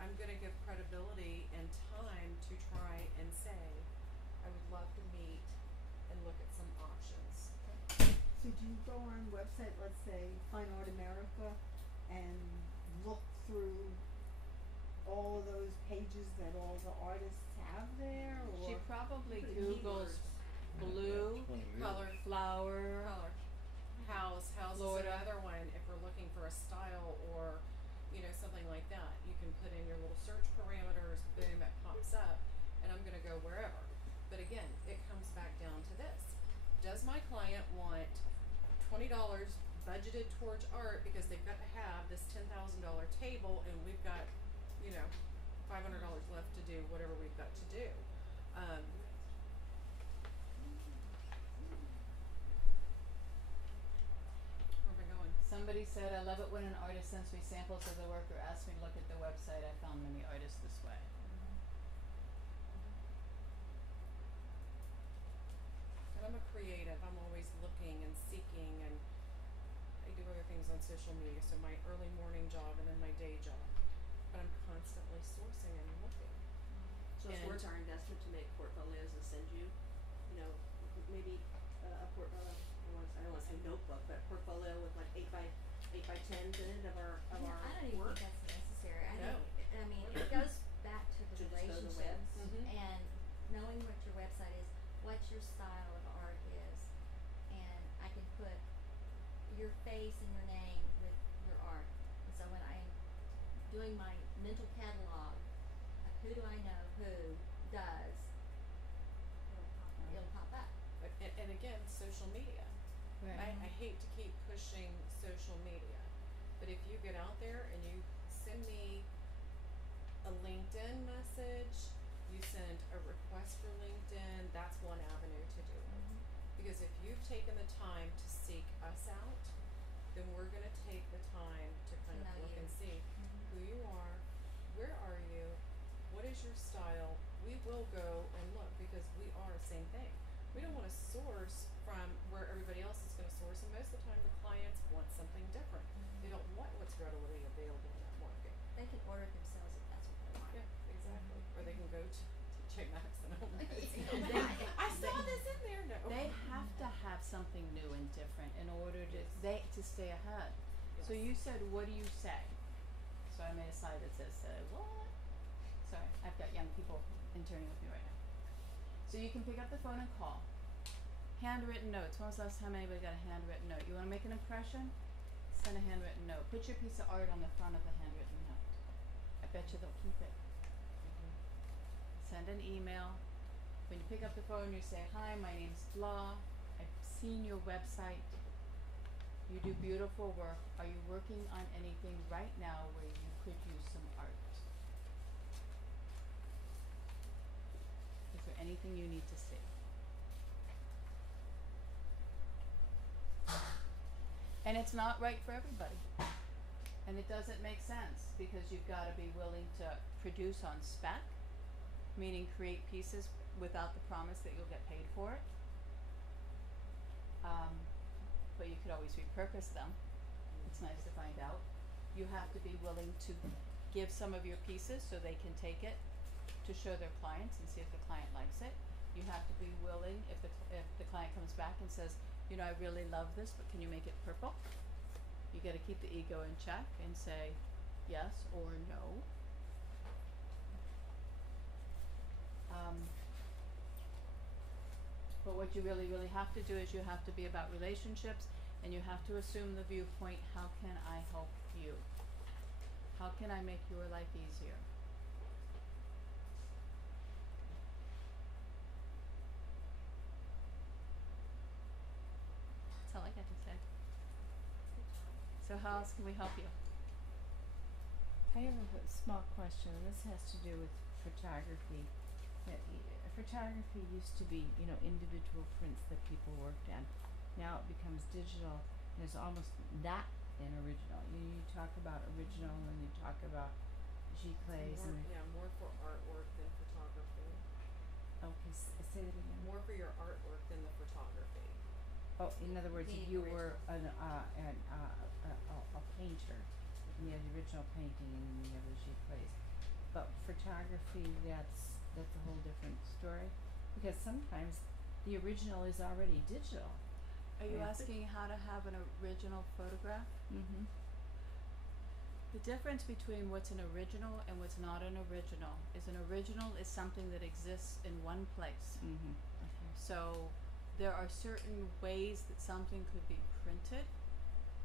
I'm gonna give credibility and time to try and say, I would love to meet and look at some options. So do you go on website, let's say Fine Art America, and look through all of those pages that all the artists have there, or? She probably Put Googles blue, Color. flower, House is Florida. another one if we're looking for a style or, you know, something like that. You can put in your little search parameters, boom, it pops up, and I'm gonna go wherever. But again, it comes back down to this. Does my client want $20 budgeted towards art because they've got to have this $10,000 table, and we've got, you know, $500 left to do whatever we've got to do. Where am I going? Somebody said, I love it when an artist sends me samples of their work or asks me to look at their website. I found many artists this way. And I'm a creative. I'm always looking and seeking, and I do other things on social media. So my early morning job and then my day job. But I'm constantly sourcing and looking. So it's And- worth our investment to make portfolios and send you, you know, maybe a portfolio. I don't want to say notebook, but a portfolio with like 8x10s in it of our I don't even work. think that's necessary. No. I mean, it goes back to the To just go to the web. relationships Mhm. and knowing what your website is, what your style of art is, and I can put your face and your name with your art. And so when I'm doing my mental catalog of who do I know who does, it'll pop up. But, and again, social media. I hate to keep pushing social media, but if you get out there and you send me a LinkedIn message, you send a request for LinkedIn, that's one avenue to do it. Because if you've taken the time to seek us out, then we're gonna take the time to kind of know look you. and see who you are, where are you, what is your style. We will go and look because we are the same thing. We don't wanna source from where everybody else is gonna source, and most of the time the clients want something different. They don't want what's readily available in that market. They can order it themselves if that's what they want. Yeah, exactly. Or they can go to J Maxx and Home Goods. Yeah. I saw this in there. No. They have to have something new and different in order to stay ahead. So Yes. you said, what do you say? So I made a slide that says, what? Sorry, I've got young people interning with me right now. So you can pick up the phone and call. Handwritten notes. When was the last time anybody got a handwritten note? You want to make an impression? Send a handwritten note. Put your piece of art on the front of the handwritten note. I bet you they'll keep it. Send an email. When you pick up the phone, you say, hi, my name's blah. I've seen your website. You do beautiful work. Are you working on anything right now where you could use some art? Is there anything you need to see? And it's not right for everybody. And it doesn't make sense because you've got to be willing to produce on spec, meaning create pieces without the promise that you'll get paid for it. But you could always repurpose them. It's nice to find out. You have to be willing to give some of your pieces so they can take it to show their clients and see if the client likes it. You have to be willing, if the client comes back and says, you know, I really love this, but can you make it purple? You got to keep the ego in check and say yes or no. But what you really, really have to do is you have to be about relationships, and you have to assume the viewpoint, how can I help you? How can I make your life easier? That's all I got to say. So how else can we help you? I have a small question, and this has to do with photography. Photography used to be, you know, individual prints that people worked on. Now it becomes digital, and it's almost not an original. You talk about original, and you talk about giclées and More for artwork than photography. okay, say that again. More for your artwork than the photography. Oh, in other words, if Meaning you were a painter, and you have the original painting and then you have the giclées. But photography, that's a whole different story, because sometimes the original is already digital. Are you Yeah. asking how to have an original photograph? Mm-hmm. The difference between what's an original and what's not an original is an original is something that exists in one place. Mm-hmm. Okay. So there are certain ways that something could be printed.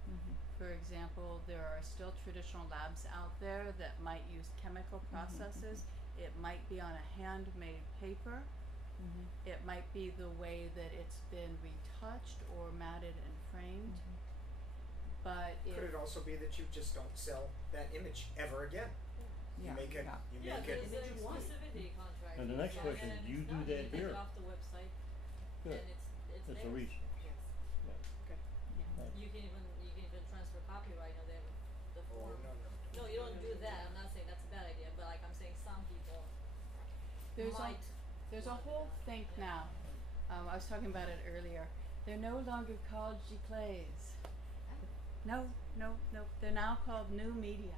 Mm-hmm. For example, there are still traditional labs out there that might use chemical processes. It might be on a handmade paper. Mm-hmm. It might be the way that it's been retouched or matted and framed. But if Could it also be that you just don't sell that image ever again? You Yeah. make it. Yeah. You Yeah, make it. there's an exclusivity contract. And the next Yeah, question, and do you it's do done. that You take here? it off the website, Good. and it's It's a theirs. resource. Yes. Yeah. Yeah. You can even transfer copyright on the Oh form. no no. No, you don't do that. I'm not saying that's a bad idea, but like I'm saying, some people there's might. there's a wanna do whole that. think Yeah. now. I was talking about it earlier. They're no longer called giclées. No. They're now called new media.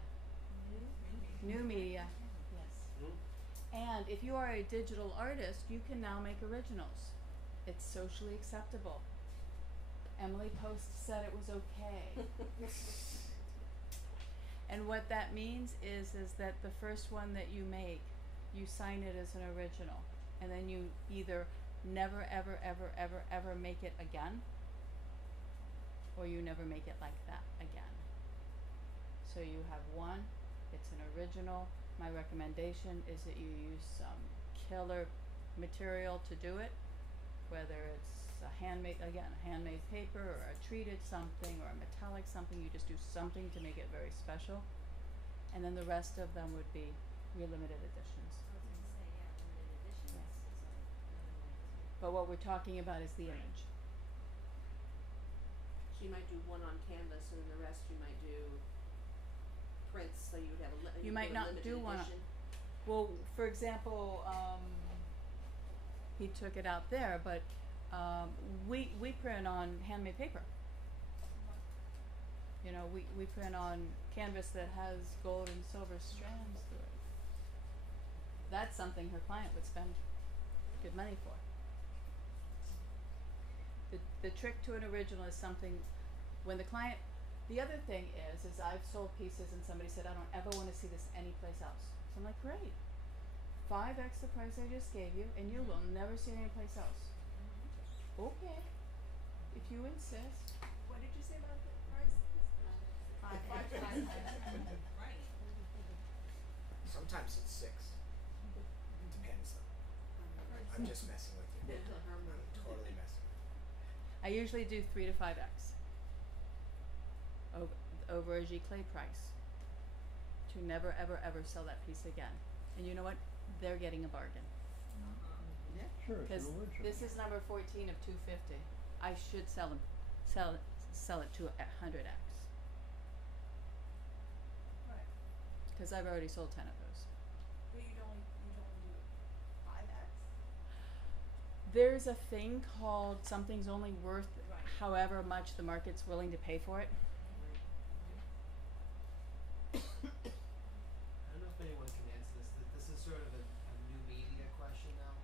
New media. Yes. And if you are a digital artist, you can now make originals. It's socially acceptable. Emily Post said it was okay. And what that means is that the first one that you make, you sign it as an original, and then you either never ever make it again, or you never make it like that again. So you have one, it's an original. My recommendation is that you use some killer material to do it, whether it's a handmade paper or a treated something or a metallic something. You just do something to make it very special, and then the rest of them would be your limited editions. I was gonna say, yeah, limited editions Yes. is another way to. But what we're talking about is the image. So you might do one on canvas and then the rest you might do prints, so you would have You might do a not limited do one on- edition. Well, for example, he took it out there, but we print on handmade paper. You know, we print on canvas that has gold and silver strands through it. That's something her client would spend good money for. The trick to an original is something when the client. The other thing is I've sold pieces and somebody said, I don't ever want to see this anyplace else. So I'm like, great. 5x the price I just gave you, and you will never see it anyplace else. Okay, if you insist. What did you say about the price? Five times. Right. Sometimes it's 6. Depends though. I'm just messing with you. I'm totally messing with you. I usually do 3 to 5x over a giclée price to never ever sell that piece again. And you know what? They're getting a bargain. Sure, it's Because an original. this is number 14 of 250. I should sell it to 100x. Right. Because I've already sold 10 of those. But you don't do 5x? There's a thing called something's only worth Right. however much the market's willing to pay for it. I don't know if anyone can answer this. This is sort of a new media question now.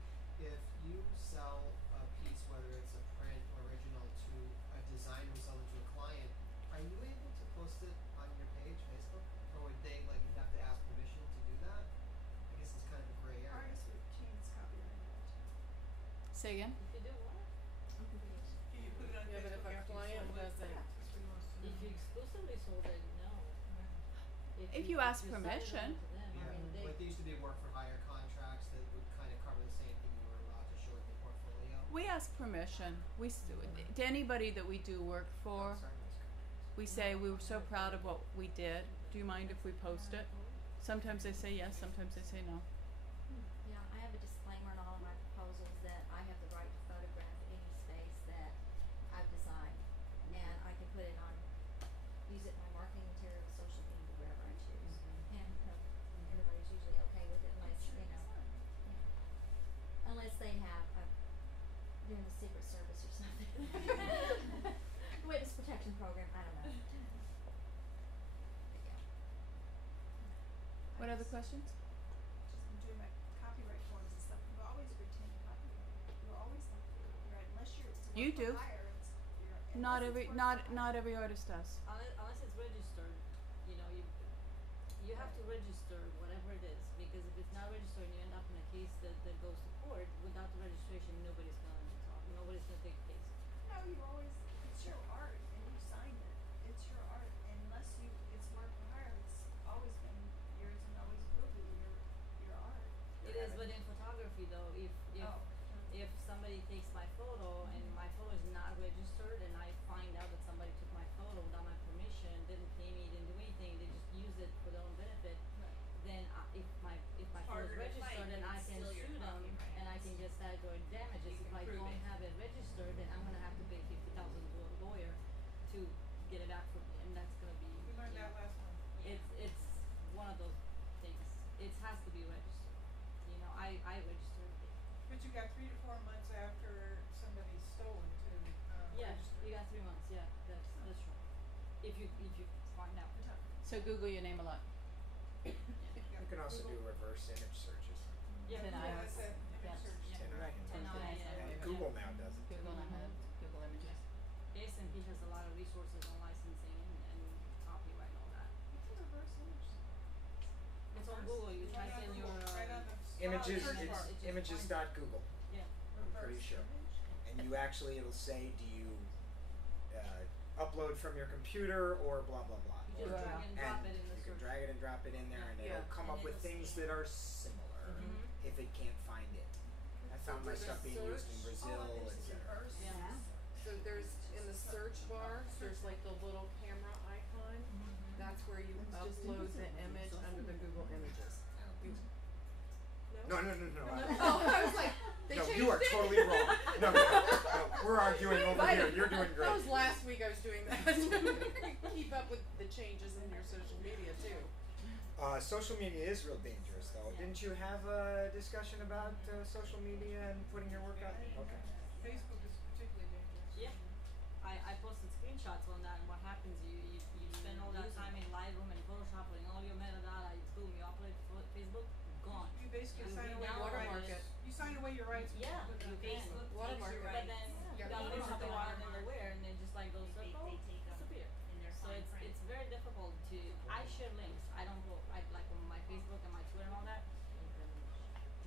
If you sell a piece, whether it's a print or original, to a designer who sells it to a client, are you able to post it on your page, Facebook? Or would they, like, you'd have to ask permission to do that? I guess it's kind of a gray area. Artist routines copyrighted. Say again? If you do what? You put it on Yeah, but if a client doesn't, If you exclusively sold it, no. If you ask sell it permission. onto them, Yeah, I mean, they. like there used to be work for hire contracts that would kind of cover the same thing you were allowed to show with your portfolio. We ask permission. To anybody that we do work for, Outside those countries. we say we were so proud of what we did. Do you mind if we post it? Sometimes they say yes, sometimes they say no. Yeah, I have a disclaimer in all of my proposals that I have the right to photograph any space that I've designed. And I can put it on, use it in my marketing material, social media, wherever I choose. And everybody's usually okay with it unless, you know, unless they have, they're in the Secret Service or something. Witness protection program, I don't know. But yeah. What other questions? Just doing my copyright forms and stuff. You always retain copyright. You always have to, right? Unless you're it's You work do. for hire, you're Not unless every it's work not for hire. not every artist does. Unless it's registered, you know, you have to register whatever it is, because if it's not registered and you end up in a case that goes to court, without the registration, nobody's gonna take the case. No, you always it's your art and you signed it. It's your art unless it's work for hire. It's always been yours and always will be your art. It is, but in photography though, if somebody takes my photo and my photo is not registered and I find out that somebody took my photo without my permission, of those things. It has to be registered. You know, I register everything. But you got 3 to 4 months after somebody's stolen to Yeah, register. you got 3 months. Yeah, that's true. If you find out. So Google your name a lot. You can also do reverse image searches. Yeah, Then Google I- has That's it. that image Yes. search. Yeah. Tonight. Tonight, yeah. And Google now does it. Google now has Google Images. S&P has a lot of resources on licensing and copyright and all that. What's a reverse image? It's on Google. You Right type on in Google, your right on the Images, search it's bar. just images.google. Yeah. I'm pretty sure. And you actually, it'll say, do you upload from your computer or blah blah blah. You just Or- drag and drop it in the you can search. drag it and drop it in there, and Yeah. it'll come And up with it'll things scan. that are similar Mhm. if it can't find it. I found my there's stuff being used in Brazil, etc. Yeah. So there's in the search bar, there's like the little camera icon. That's where you upload the image under the Google Images. No, no, no, no. Oh, I was like, they No, changed you are it. totally wrong. No, we're arguing over here. You're doing great. That was last week I was doing that. Keep up with the changes in your social media too. Social media is real dangerous, though. Yeah. Didn't you have a discussion about social media and putting your work out? Okay. Facebook is particularly dangerous. Yeah. I posted screenshots on that, and what happens, you spend all that time in Lightroom and Photoshop putting all your metadata, boom, you upload it to Facebook, gone. You basically You sign away your re-download rights. it. You sign away your rights. when Yeah, you put it you on Facebook Watermark takes it. but then Yeah. you upload something Watermark out it. of nowhere, and then just like goes disappear. So it's very difficult to. I share links. I don't go. I like on my Facebook and my Twitter and all that.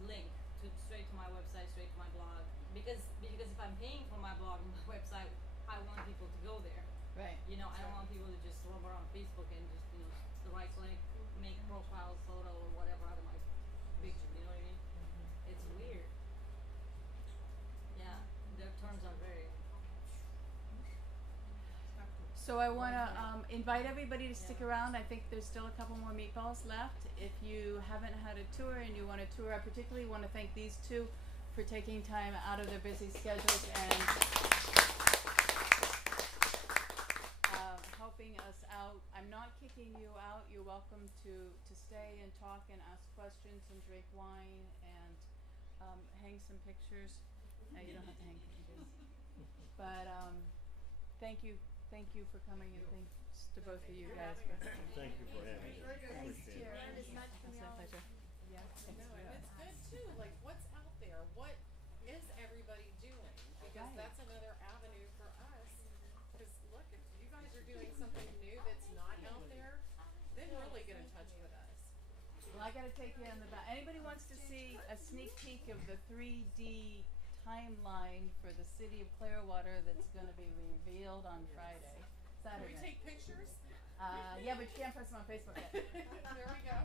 Link to straight to my website, straight to my blog. Because if I'm paying for my blog and my website, I want people to go there. Right. You know, I don't want people to just roam around Facebook and just the right click, make profile photo or whatever out of my picture. You know what I mean? It's weird. Yeah, their terms are very. So I want to invite everybody to stick around. I think there's still a couple more meatballs left. If you haven't had a tour and you want a tour, I particularly want to thank these two for taking time out of their busy schedules and helping us out. I'm not kicking you out. You're welcome to stay and talk and ask questions and drink wine and hang some pictures. No, you don't have to hang pictures. But Thank you for coming, and thanks to both of you guys. Thank you for having me. Appreciate it. Learned as much from y'all. Pleasure. No, and it's good too. Like, what's out there? What is everybody doing? Because Right. that's another avenue for us. Because look, if you guys are doing something new that's not out there, then really get in touch with us. Well, I got to take you on the back. Anybody wants to see a sneak peek of the 3D timeline for the city of Clearwater that's going to be revealed on Friday, Can we Saturday? take pictures? Yeah, but you can't post them on Facebook yet. There we go.